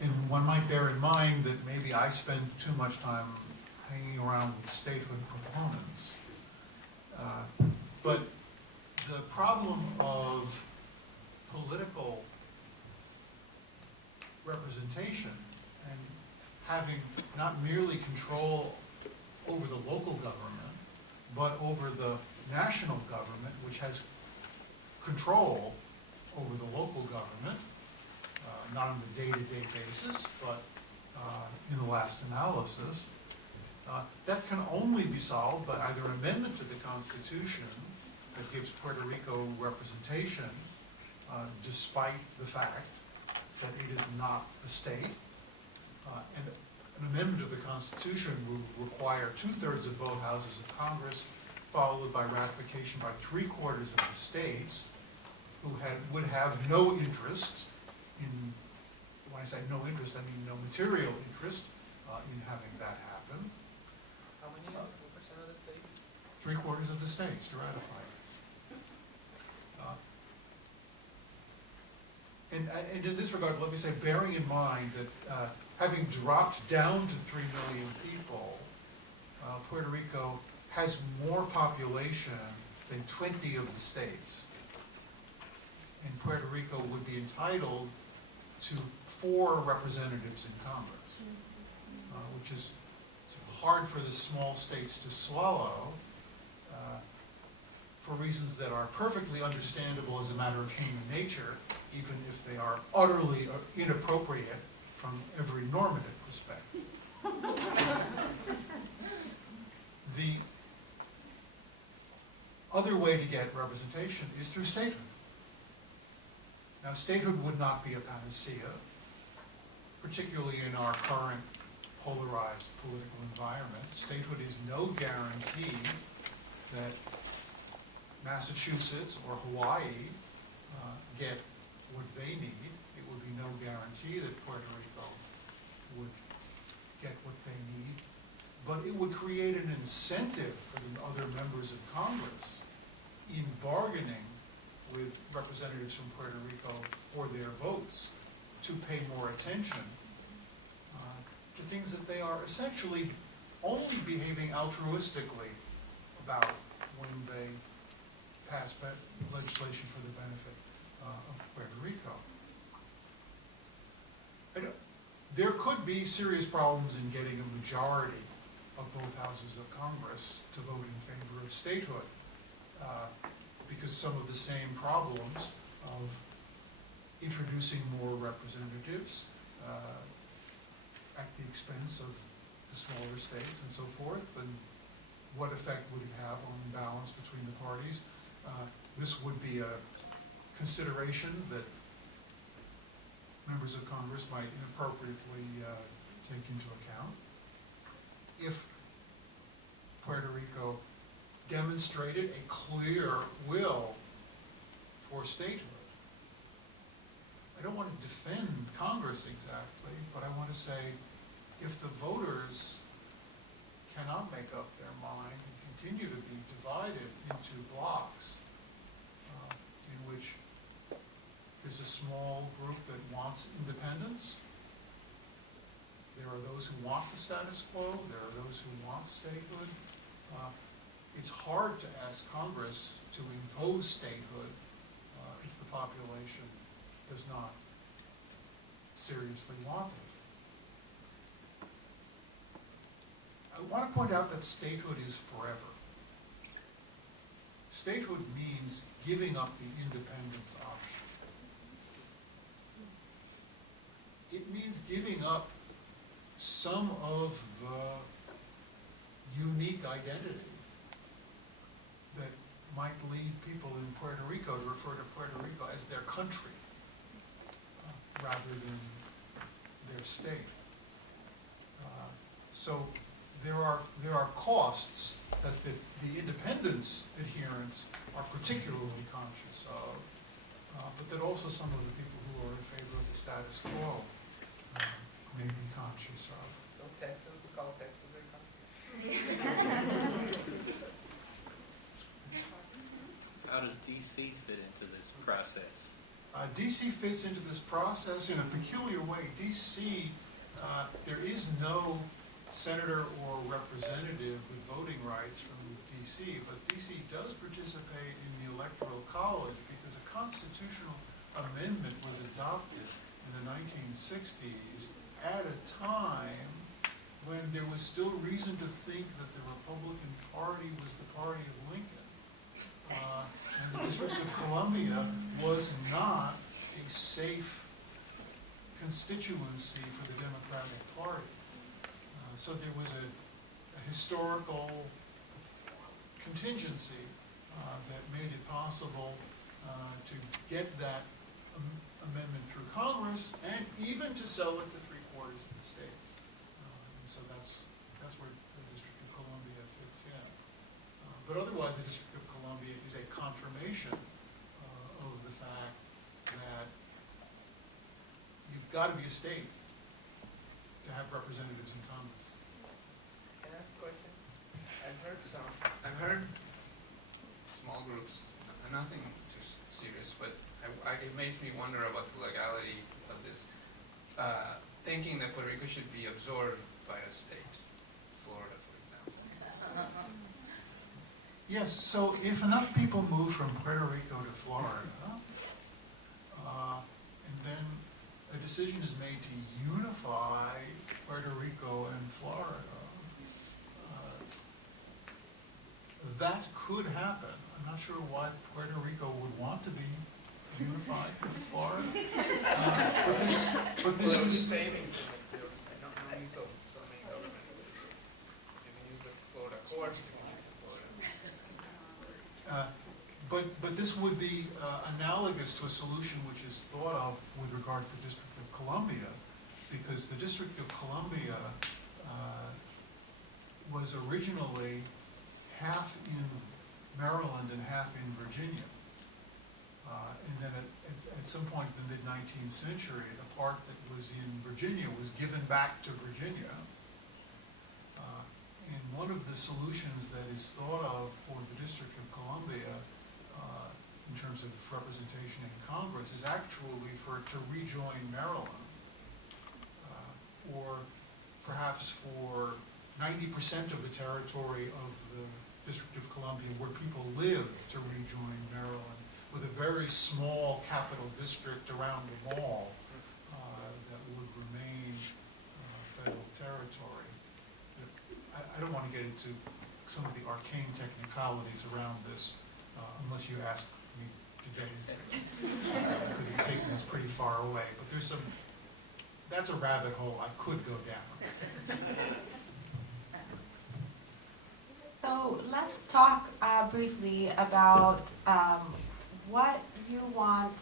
And one might bear in mind that maybe I spend too much time hanging around with statehood proponents. But the problem of political representation and having not merely control over the local government, but over the national government, which has control over the local government, not on a day-to-day basis, but in the last analysis, that can only be solved by either an amendment to the Constitution that gives Puerto Rico representation, despite the fact that it is not a state. And an amendment of the Constitution will require 2/3 of both houses of Congress, followed by ratification by 3/4 of the states, who would have no interest in, when I say no interest, I mean no material interest in having that happen. How many percent of the states? 3/4 of the states to ratify it. And in this regard, let me say, bearing in mind that having dropped down to 3 million people, Puerto Rico has more population than 20 of the states. And Puerto Rico would be entitled to 4 representatives in Congress, which is hard for the small states to swallow for reasons that are perfectly understandable as a matter of human nature, even if they are utterly inappropriate from every normative perspective. The other way to get representation is through statehood. Now, statehood would not be a panacea, particularly in our current polarized political environment. Statehood is no guarantee that Massachusetts or Hawaii get what they need. It would be no guarantee that Puerto Rico would get what they need. But it would create an incentive for the other members of Congress in bargaining with representatives from Puerto Rico for their votes to pay more attention to things that they are essentially only behaving altruistically about when they pass legislation for the benefit of Puerto Rico. There could be serious problems in getting a majority of both houses of Congress to vote in favor of statehood, because some of the same problems of introducing more representatives at the expense of the smaller states and so forth, and what effect would it have on the balance between the parties. This would be a consideration that members of Congress might inappropriately take into account. If Puerto Rico demonstrated a clear will for statehood, I don't want to defend Congress exactly, but I want to say if the voters cannot make up their mind and continue to be divided into blocks in which there's a small group that wants independence, there are those who want the status quo, there are those who want statehood. It's hard to ask Congress to impose statehood if the population does not seriously want it. I want to point out that statehood is forever. Statehood means giving up the independence option. It means giving up some of the unique identity that might lead people in Puerto Rico to refer to Puerto Rico as their country rather than their state. So there are costs that the independence adherents are particularly conscious of, but that also some of the people who are in favor of the status quo may be conscious of. Don't Texans call Texas their country? How does DC fit into this process? DC fits into this process in a peculiar way. DC, there is no senator or representative with voting rights from DC, but DC does participate in the Electoral College because a constitutional amendment was adopted in the 1960s at a time when there was still reason to think that the Republican Party was the party of Lincoln. And the District of Columbia was not a safe constituency for the Democratic Party. So there was a historical contingency that made it possible to get that amendment through Congress and even to sell it to 3/4 of the states. And so that's where the District of Columbia fits in. But otherwise, the District of Columbia is a confirmation of the fact that you've got to be a state to have representatives in Congress. Can I ask a question? I've heard small groups, nothing too serious, but it makes me wonder about the legality of this, thinking that Puerto Rico should be absorbed by a state, Florida, for example. Yes, so if enough people move from Puerto Rico to Florida, and then a decision is made to unify Puerto Rico and Florida, that could happen. I'm not sure why Puerto Rico would want to be unified with Florida. But this Well, is... savings, no use of so many government. You can use the Florida courts, you can use the Florida. But this would be analogous to a solution which is thought of with regard to the District of Columbia, because the District of Columbia was originally half in Maryland and half in Virginia. And then at some point in the mid-19th century, the part that was in Virginia was given back to Virginia. And one of the solutions that is thought of for the District of Columbia in terms of representation in Congress is actually for it to rejoin Maryland, or perhaps for 90% of the territory of the District of Columbia where people live to rejoin Maryland, with a very small capital district around the mall that would remain federal territory. I don't want to get into some of the arcane technicalities around this, unless you ask me to get into it, because it's taking us pretty far away. But there's some, that's a rabbit hole I could go down. So let's talk briefly about what you want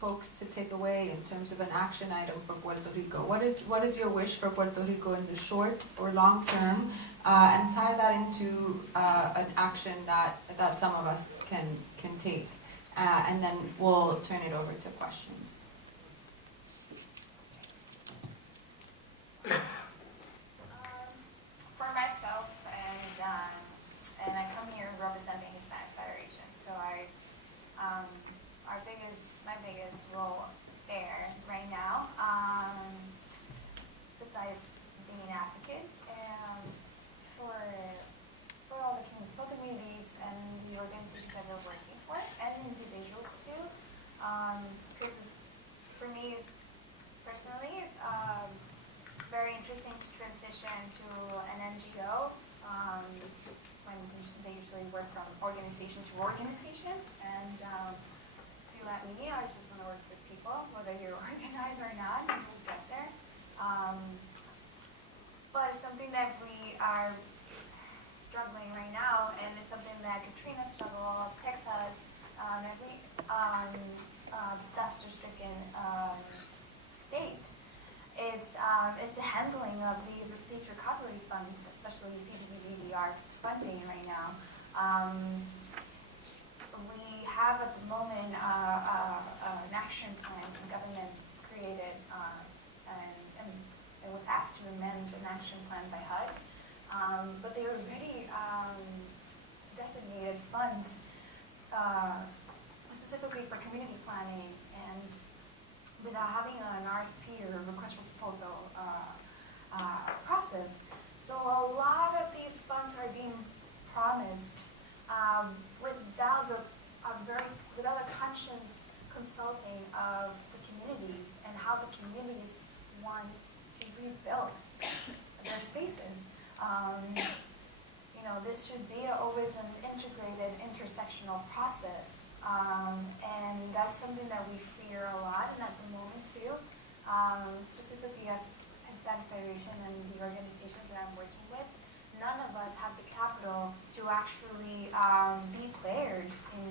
folks to take away in terms of an action item for Puerto Rico. What is your wish for Puerto Rico in the short or long term, and tie that into an action that some of us can take, and then we'll turn it over to questions. For myself, and I come here representing Hispanic Federation, so my biggest role there right now, besides being an advocate, for all the communities and the organizations that we're working for, and individuals too, because for me personally, very interesting to transition to an NGO when they usually work from organization to organization, and if you let me, I just want to work with people, whether you're organized or not, and we'll get there. But something that we are struggling right now, and it's something that Katrina struggled, Texas, every disaster-stricken state. It's the handling of these recovery funds, especially CDBG-DR funding right now. We have at the moment an action plan the government created, and it was asked to amend an action plan by HUD, but they already designated funds specifically for community planning, and without having an RFP or request for proposal process. So a lot of these funds are being promised without a conscious consulting of the communities and how the communities want to rebuild their spaces. This should be always an integrated, intersectional process. And that's something that we fear a lot, and at the moment too, specifically as Hispanic Federation and the organizations that I'm working with, none of us have the capital to actually be players in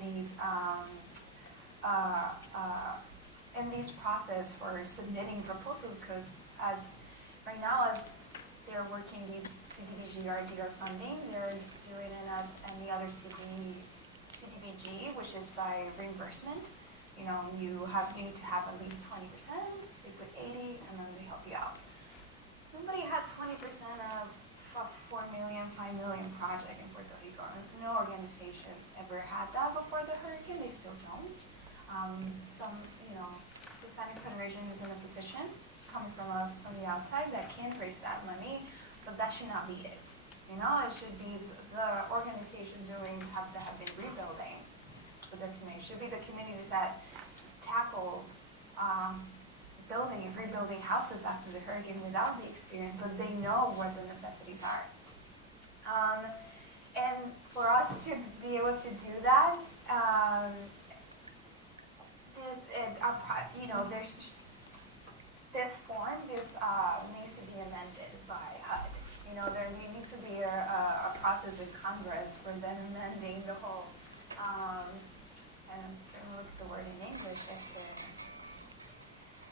these process for submitting proposals, because right now as they're working these CDBG-DR funding, they're doing it as any other CDBG, which is by reimbursement. You need to have at least 20%, they put 80, and then they help you out. Nobody has 20% of a $4 million, $5 million project in Puerto Rico. No organization ever had that before the hurricane, they still don't. Hispanic Federation is in a position, coming from the outside, that can raise that money, but that should not be it. You know, it should be the organization that have been rebuilding with their community. It should be the communities that tackle rebuilding houses after the hurricane without the experience, but they know what the necessities are. And for us to be able to do that, this form needs to be amended by HUD. You know, there needs to be a process in Congress for them amending the whole, and I'm trying to look at the word in English.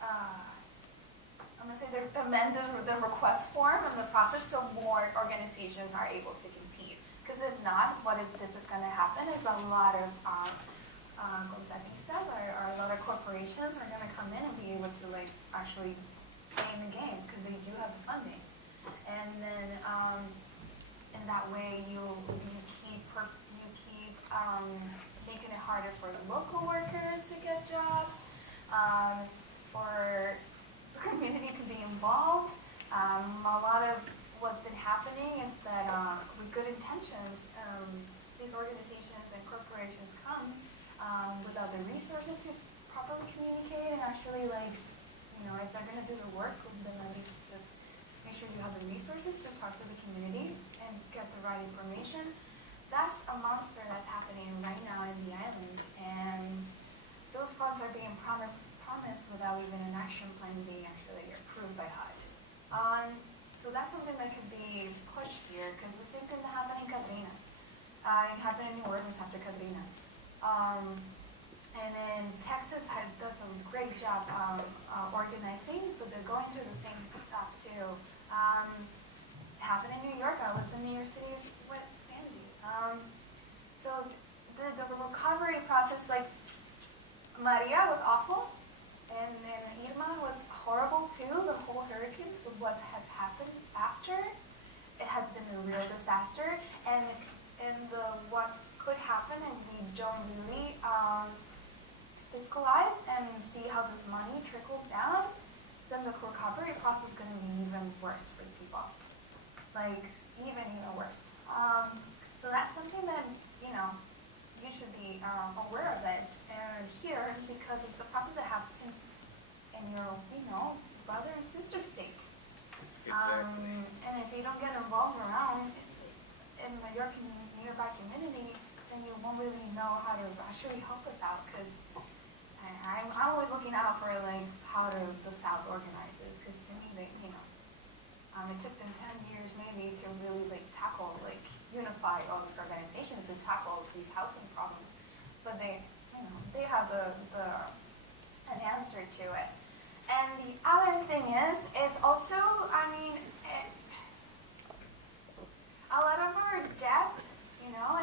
I'm going to say they amended the request form and the process so more organizations are able to compete. Because if not, this is going to happen is a lot of contratistas or a lot of corporations are going to come in and be able to actually play in the game because they do have the funding. And then in that way you keep making it harder for the local workers to get jobs, for the community to be involved. A lot of what's been happening is that with good intentions, these organizations and corporations come without the resources to properly communicate and actually if they're going to do the work, then at least just make sure you have the resources to talk to the community and get the right information. That's a monster that's happening right now in the island, and those funds are being promised without even an action plan being actually approved by HUD. So that's something that could be pushed here, because the same thing that happened in Katrina. It happened in New Orleans after Katrina. And then Texas does a great job organizing, but they're going through the same stuff too. It happened in New York. I was in New York City with Sandy. So the recovery process, Maria was awful, and then Irma was horrible too. The whole hurricanes, but what had happened after, it has been a real disaster. And what could happen if we don't really fiscalize and see how this money trickles down, then the recovery process is going to be even worse for people. Even worse. So that's something that, you should be aware of it. And here, because it's a process that happens in your, brother and sister states. Exactly. And if you don't get involved around in your nearby community, then you won't really know how to actually help us out. Because I'm always looking out for how the South organizes. Because to me, it took them 10 years maybe to really tackle, unify all these organizations to tackle these housing problems. But they have an answer to it. And the other thing is also, a lot of our debt, and all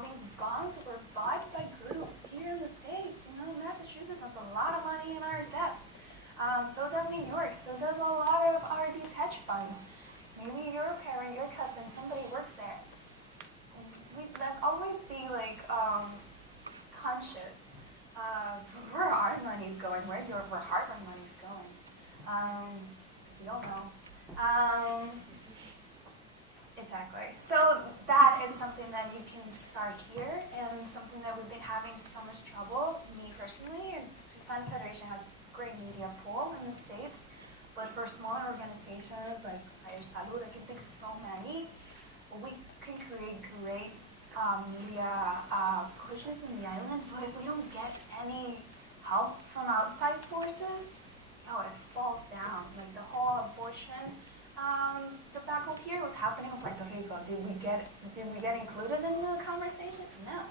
these bonds were bought by groups here in the States. Massachusetts has a lot of money in our debt. So does New York. So does a lot of these hedge funds. Maybe your parent, your cousin, somebody works there. Let's always be conscious of where our money's going, where Harvard money's going. Because you don't know. Exactly. So that is something that you can start here, and something that we've been having so much trouble. Me personally, Hispanic Federation has a great media pool in the States, but for smaller organizations like Salud, I can think so many. We can create great media pushes in the island, but if we don't get any help from outside sources, it falls down. The whole abortion debacle here was happening in Puerto Rico. Did we get included in the conversation? No.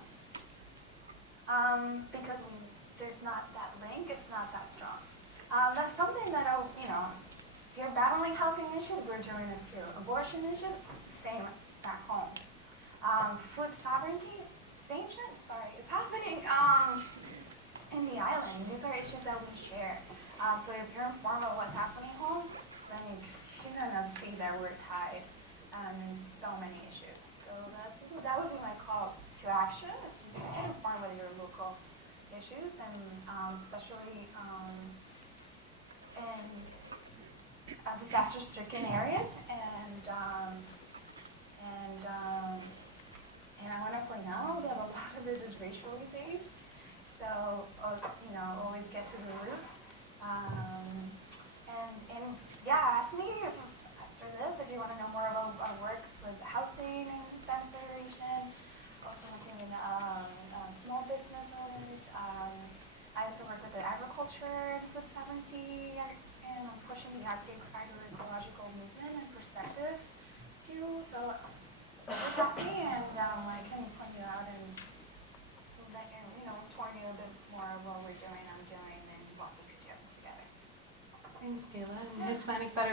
Because there's not that link, it's not that strong. That's something that, if you're battling housing issues, we're doing it too. Abortion issues, same back home. Food sovereignty, same shit. Sorry, it's happening in the island. These are issues that we share. So if you're informed of what's happening home, then you're gonna see that we're tied in so many issues. So that would be my call to action: is just get informed with your local issues, and especially in disaster-stricken areas, and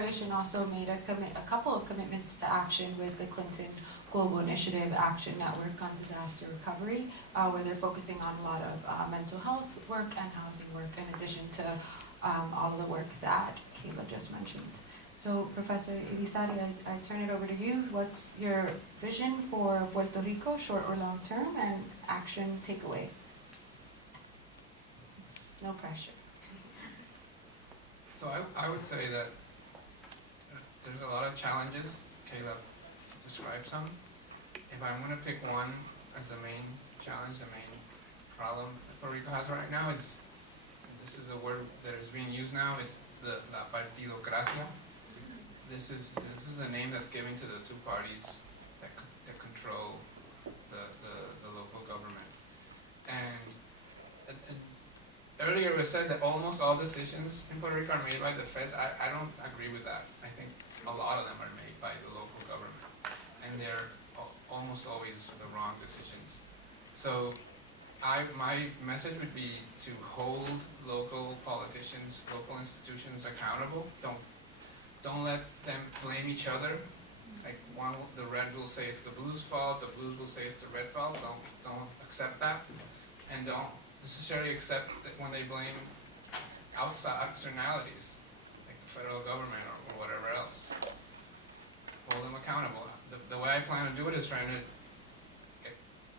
Federation also made a couple of commitments to action with the Clinton Global Initiative Action Network on Disaster Recovery, where they're focusing on a lot of mental health work and housing work, in addition to all of the work that Kayla just mentioned. So, Professor Irizarry, I turn it over to you. What's your vision for Puerto Rico, short or long term, and action takeaway? No pressure. So I would say that there's a lot of challenges. Kayla described some. If I'm going to pick one as the main challenge, the main problem that Puerto Rico has right now is, this is a word that is being used now, it's la partidocracia. This is a name that's given to the two parties that control the local government. And earlier it was said that almost all decisions in Puerto Rico are made by the feds. I don't agree with that. I think a lot of them are made by the local government, and they're almost always the wrong decisions. So my message would be to hold local politicians, local institutions accountable. Don't let them blame each other. Like the red will say it's the blue's fault, the blues will say it's the red fault. Don't accept that, and don't necessarily accept that when they blame outside externalities, like the federal government or whatever else. Hold them accountable. The way I plan to do it is trying to get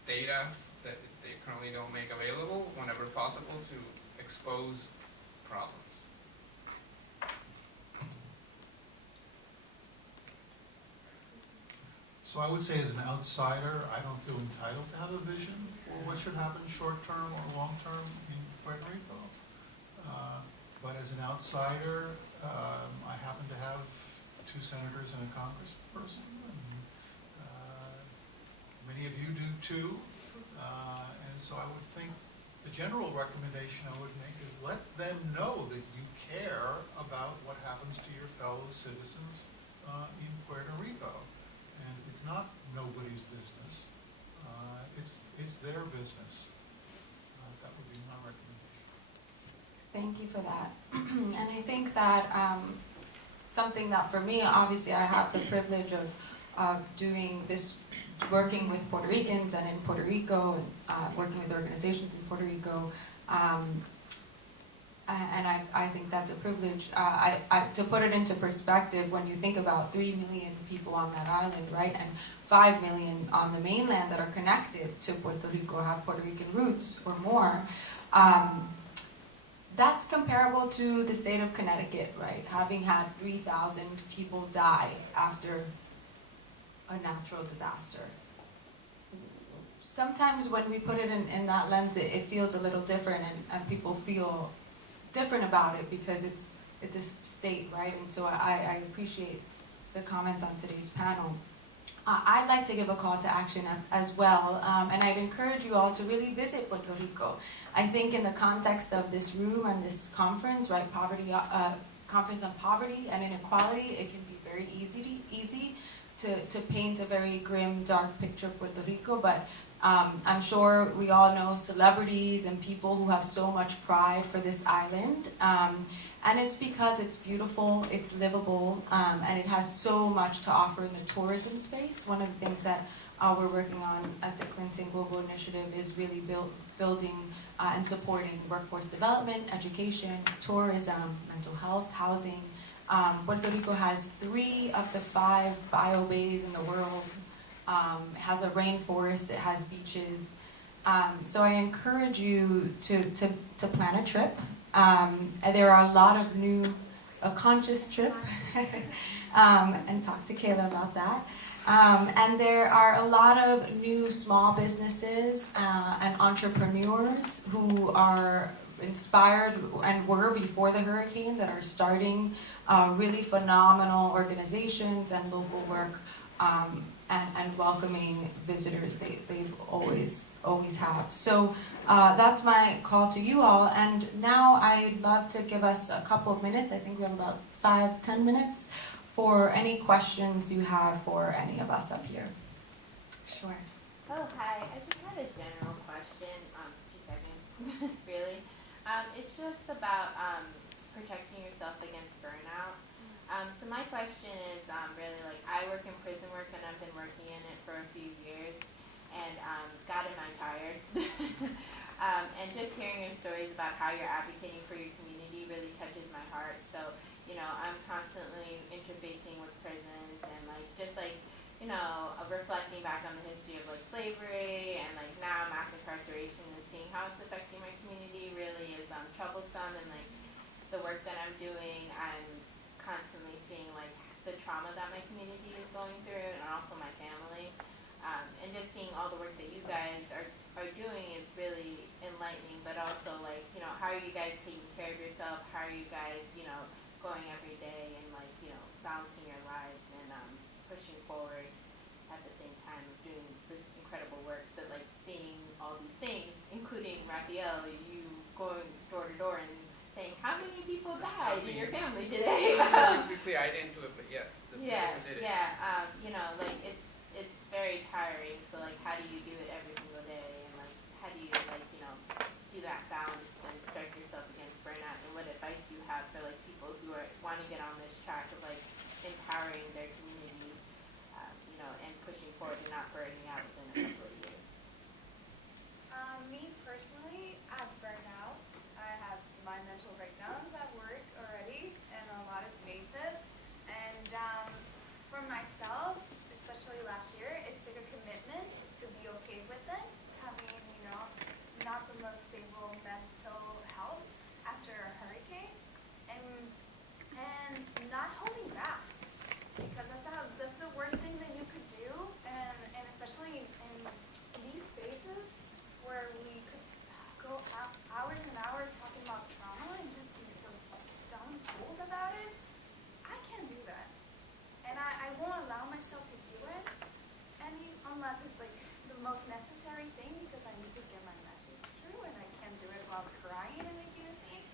data that they currently don't make available whenever possible to expose problems. So I would say as an outsider, I don't feel entitled to have a vision for what should happen short-term or long-term in Puerto Rico. But as an outsider, I happen to have 2 senators and a congressperson. Many of you do too. And so I would think the general recommendation I would make is let them know that you care about what happens to your fellow citizens in Puerto Rico. And it's not nobody's business. It's their business. That would be my recommendation. Thank you for that. And I think that something that for me, obviously I have the privilege of doing this, working with Puerto Ricans and in Puerto Rico, and working with organizations in Puerto Rico. And I think that's a privilege. To put it into perspective, when you think about 3 million people on that island, right, and 5 million on the mainland that are connected to Puerto Rico, have Puerto Rican roots or more, that's comparable to the state of Connecticut, right, having had 3,000 people die after a natural disaster. Sometimes when we put it in that lens, it feels a little different, and people feel different about it because it's a state, right? And so I appreciate the comments on today's panel. I'd like to give a call to action as well, and I'd encourage you all to really visit Puerto Rico. I think in the context of this room and this conference, right, conference on poverty and inequality, it can be very easy to paint a very grim, dark picture of Puerto Rico, but I'm sure we all know celebrities and people who have so much pride for this island. And it's because it's beautiful, it's livable, and it has so much to offer in the tourism space. One of the things that we're working on at the Clinton Global Initiative is really building and supporting workforce development, education, tourism, mental health, housing. Puerto Rico has 3 of the 5 bio bays in the world. It has a rainforest, it has beaches. So I encourage you to plan a trip. And there are a lot of a conscious trip, and talk to Kayla about that. And there are a lot of new small businesses and entrepreneurs who are inspired and were before the hurricane that are starting really phenomenal organizations and local work. And welcoming visitors, they've always have. So that's my call to you all. And now I'd love to give us a couple of minutes. I think we have about 5-10 minutes for any questions you have for any of us up here. Sure. Oh, hi. I just had a general question, 2 seconds, really. It's just about protecting yourself against burnout. So my question is really like I work in prison work and I've been working in it for a few years, and God, am I tired. And just hearing your stories about how you're advocating for your community really touches my heart. So, you know, I'm constantly interfacing with prisons and like just like, you know, reflecting back on the history of like slavery and like now mass incarceration and seeing how it's affecting my community really is troublesome. And like the work that I'm doing, I'm constantly seeing like the trauma that my community is going through and also my family. And just seeing all the work that you guys are doing is really enlightening, but also like, you know, how are you guys taking care of yourself? How are you guys, you know, going every day and like, you know, balancing your lives and pushing forward at the same time of doing this incredible work, but like seeing all these things, including Raphael, you going door to door and saying, how many people died in your family today? Quickly, I didn't do it, but yeah, the Yeah, people did it. yeah, you know, like it's very tiring. So like, how do you do it every single day, and like, how do you like, you know, do that balance and protect yourself against burnout? And what advice do you have for like people who want to get on this track of like empowering their community, you know, and pushing forward and not burning out within a couple of years? Me personally, I've burned out. I have my mental breakdowns at work already in a lot of spaces. And for myself, especially last year, it took a commitment to be okay with it, having, you know, not the most stable mental health after a hurricane, and not holding back, because that's the worst thing that you could do, and especially in these spaces where we could go hours and hours talking about trauma and just be so stone cold about it. I can't do that. And I won't allow myself to do it unless it's like the most necessary thing, because I need to get my message through and I can't do it while crying and making a scene.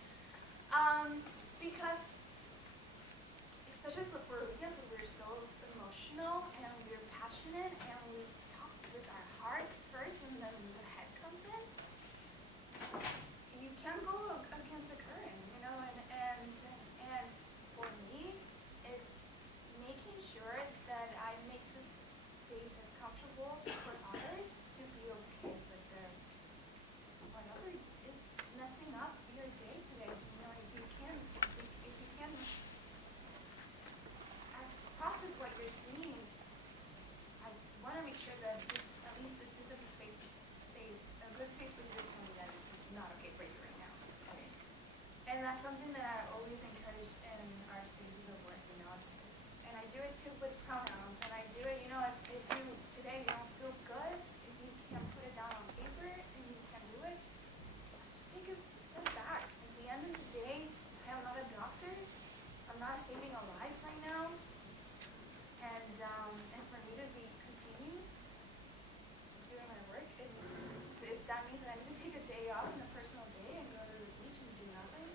Because especially for Puerto Ricans, we're so emotional and we're passionate and we talk with our heart first and then the head comes in. You can't go against the current, you know, and for me, it's making sure that I make this space as comfortable for others to be okay with their whatever is messing up your day today. You know, if you can process what you're seeing, I want to make sure that at least this is a a good space for you to tell me that is not okay for you right now. Okay. And that's something that I always encourage in our spaces of work, you know, and I do it too with pronouns, and I do it, you know, if you today you don't feel good, if you can't put it down on paper and you can't do it, let's just take a step back. At the end of the day, I am not a doctor. I'm not saving a life right now. And for me to continue doing my work, if that means that I need to take a day off, and a personal day, and go to the beach and do nothing,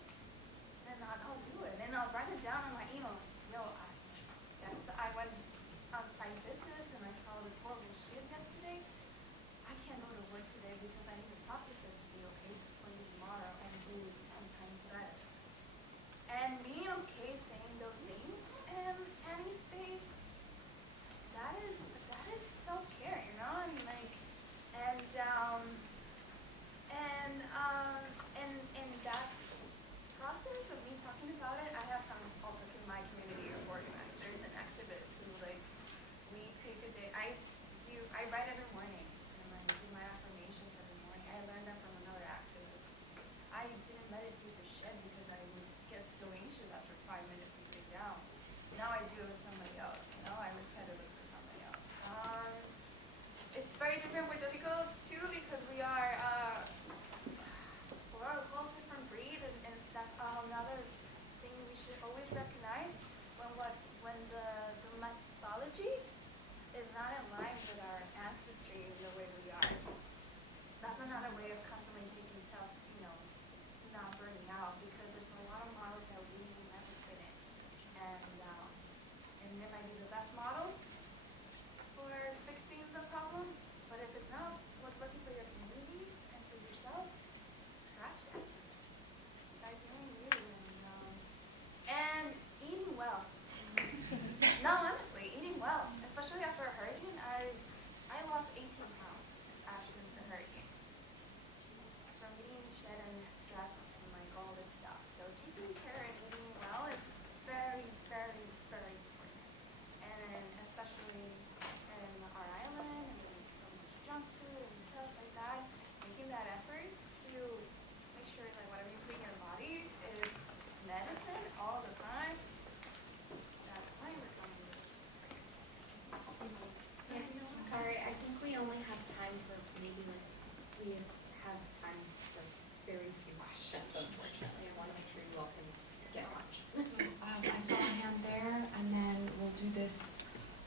then I'll do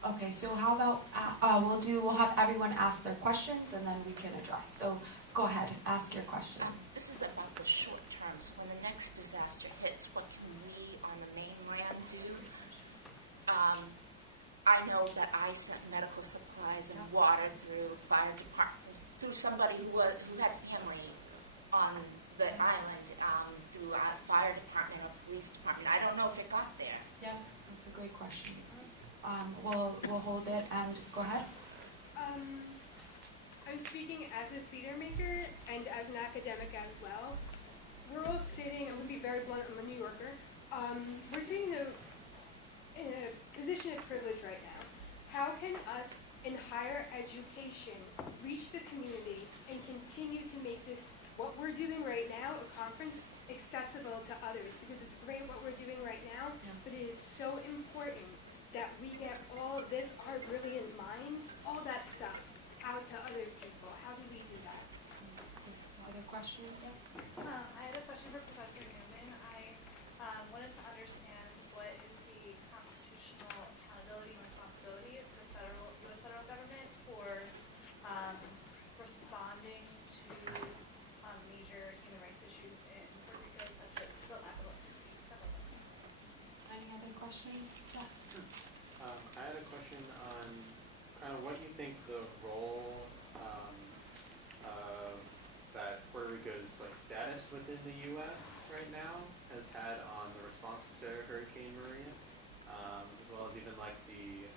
Okay, so how about, we'll have everyone ask their questions and then we can address. So go ahead, ask your question. This is about the short term, so when the next disaster hits, what can we on the mainland do? I know that I sent medical supplies and water through the fire department, through somebody who had family on the island, through a fire department or police department. I don't know if it got there. Yeah, that's a great question. We'll hold it and go ahead. I'm speaking as a theater maker and as an academic as well. We're all sitting, I'm going to be very blunt, I'm a New Yorker. We're sitting in a position of privilege right now. How can us in higher education reach the community and continue to make this, what we're doing right now, a conference, accessible to others? Because it's great what we're doing right now, but it is so important that we get all of this, our brilliant minds, all that stuff out to other people. How do we do that? Other questions? Yeah? I had a question for Professor Newman. I wanted to understand what is the constitutional accountability and responsibility of the U.S. federal government for responding to major human rights issues in Puerto Rico, such as the lack of electricity, stuff like this. Any other questions? Yes. I had a question on kind of what you think the role that Puerto Rico's status within the U.S. right now has had on the response to Hurricane Maria, as well as even the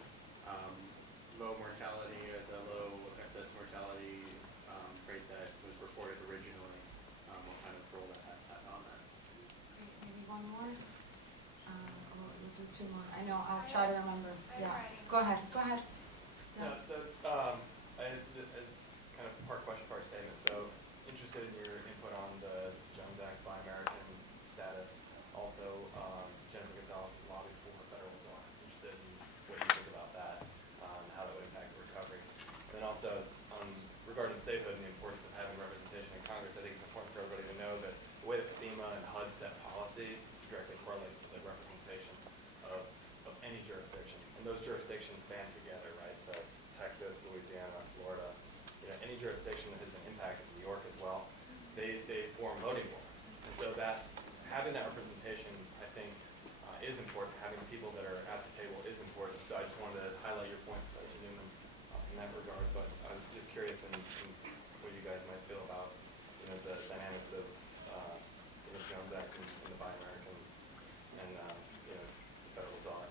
low mortality or the low excess mortality rate that was reported originally. What kind of role that has had on that? Great. Maybe one more. We'll do two more. I know. I'll try to remember. Yeah. Go ahead. Go ahead. Yeah. So it's kind of part question, part statement. So interested in your input on the Jones Act Buy American status. Also, Jennifer Gonzalez lobbied for federal czar. Interested in what you think about that, how that would impact the recovery. And then also regarding statehood and the importance of having representation in Congress, I think it's important for everybody to know that the way that FEMA and HUD set policy directly correlates to the representation of any jurisdiction. And those jurisdictions band together, right? So Texas, Louisiana, Florida, any jurisdiction that has been impacted, New York as well, they form voting blocks. And so that having that representation, I think, is important. Having people that are at the table is important. So I just wanted to highlight your point, Professor Newman, in that regard. But I was just curious in what you guys might feel about the dynamics of the Jones Act and the Buy American and the federal czar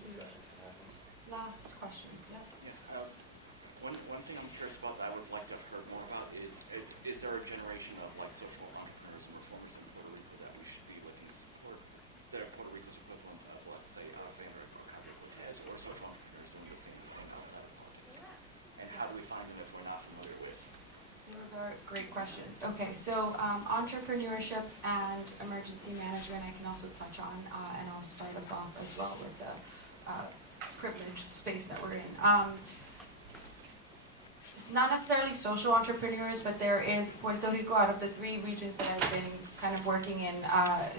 discussions that happen. Last question. Yeah. Yes. One thing I'm curious about that I would like to have heard more about is there a generation of social entrepreneurs in Puerto Rico that we should be looking for, that are Puerto Rico's equivalent of, let's say, as social entrepreneurs in Japan, and how do we find them if we're not familiar with? Those are great questions. Okay, so entrepreneurship and emergency management I can also touch on, and I'll start us off as well with the privileged space that we're in. It's not necessarily social entrepreneurs, but there is Puerto Rico, out of the 3 regions that I've been kind of working in,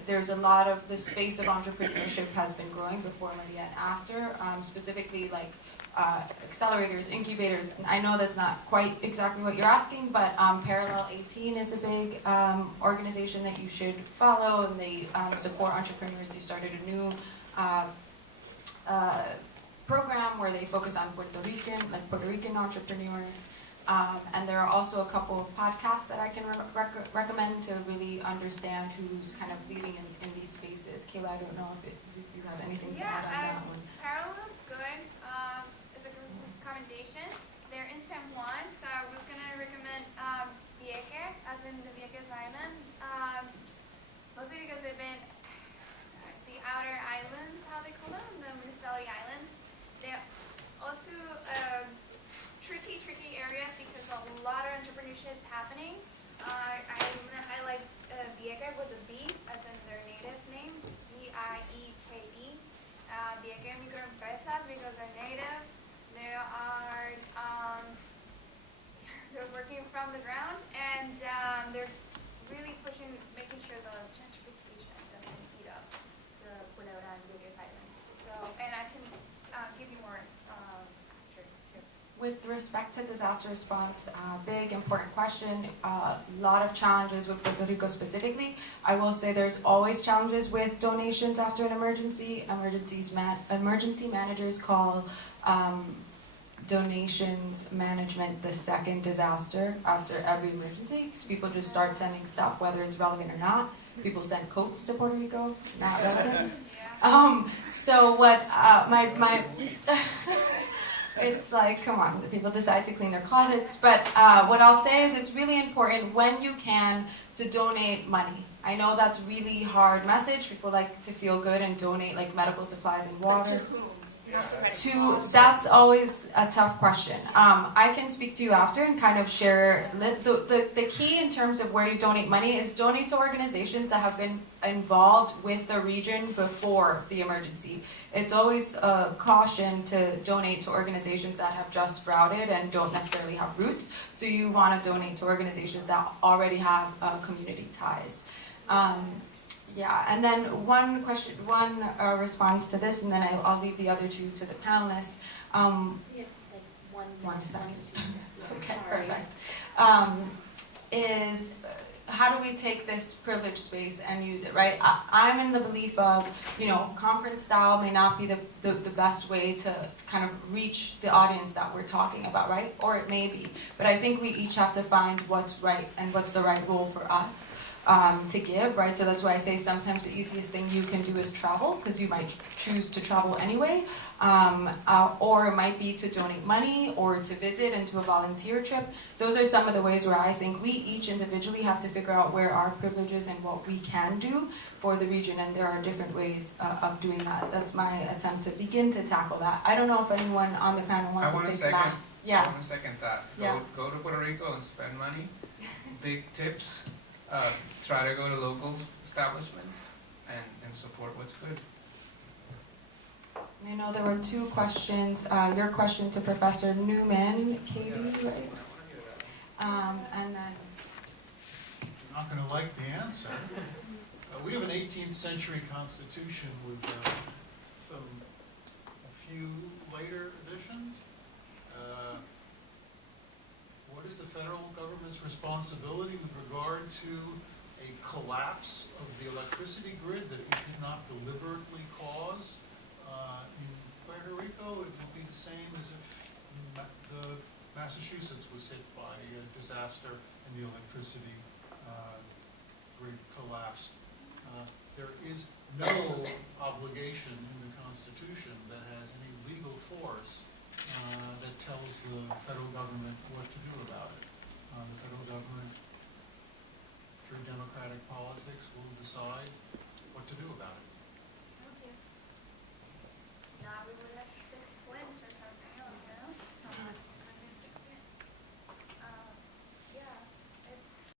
there's a lot of the space of entrepreneurship has been growing before, Lydia, and after, specifically accelerators, incubators. And I know that's not quite exactly what you're asking, but Parallel 18 is a big organization that you should follow, and they support entrepreneurs. They started a new program where they focus on Puerto Rican entrepreneurs. And there are also a couple of podcasts that I can recommend to really understand who's kind of leading in these spaces. Kayla, I don't know if you had anything to add on that one. Parallel's good. It's a good recommendation. They're in San Juan, so I was going to recommend Vieques, as in the Vieques Island, mostly because they've been the outer islands, how they call them, the municipality islands. They're also tricky areas because a lot of entrepreneurship is happening. I'm going to highlight Vieques with a B, as in their native name, V-I-E-K-E. Vieques Microempresas, because they're native. They are they're working from the ground, and they're really pushing, making sure the gentrification doesn't eat up the Puerto Rico and Vieques Island. So, and I can give you more With respect to disaster response, big important question, a lot of challenges with Puerto Rico specifically. I will say there's always challenges with donations after an emergency. Emergency managers call donations management the second disaster after every emergency, because people just start sending stuff whether it's relevant or not. People send coats to Puerto Rico, it's not relevant. So what it's like, come on, people decide to clean their closets. But what I'll say is it's really important when you can to donate money. I know that's really hard message. People like to feel good and donate like medical supplies and water. But to whom? That's always a tough question. I can speak to you after and kind of share the key in terms of where you donate money is donate to organizations that have been involved with the region before the emergency. It's always a caution to donate to organizations that have just sprouted and don't necessarily have roots. So you want to donate to organizations that already have community ties. Yeah, and then one response to this, and then I'll leave the other two to the panelists. One second. Okay, perfect. Is how do we take this privileged space and use it, right? I'm in the belief of, conference style may not be the best way to kind of reach the audience that we're talking about, right? Or it may be. But I think we each have to find what's right and what's the right role for us. To give, right? So that's why I say sometimes the easiest thing you can do is travel, because you might choose to travel anyway, or it might be to donate money or to visit and to a volunteer trip. Those are some of the ways where I think we each individually have to figure out where our privileges and what we can do for the region, and there are different ways of doing that. That's my attempt to begin to tackle that. I don't know if anyone on the panel wants to take the last. Yeah. I want to second that. Go to Puerto Rico and spend money. Big tips. Try to go to local establishments and support what's good. I know there were two questions. Your question to Professor Newman, Katie, right? And then... You're not going to like the answer. We have an 18th century constitution with a few later additions. What is the federal government's responsibility with regard to a collapse of the electricity grid that it did not deliberately cause? In Puerto Rico, it would be the same as if the Massachusetts was hit by a disaster and the electricity grid collapsed. There is no obligation in the Constitution that has any legal force that tells the federal government what to do about it. The federal government, through democratic politics, will decide what to do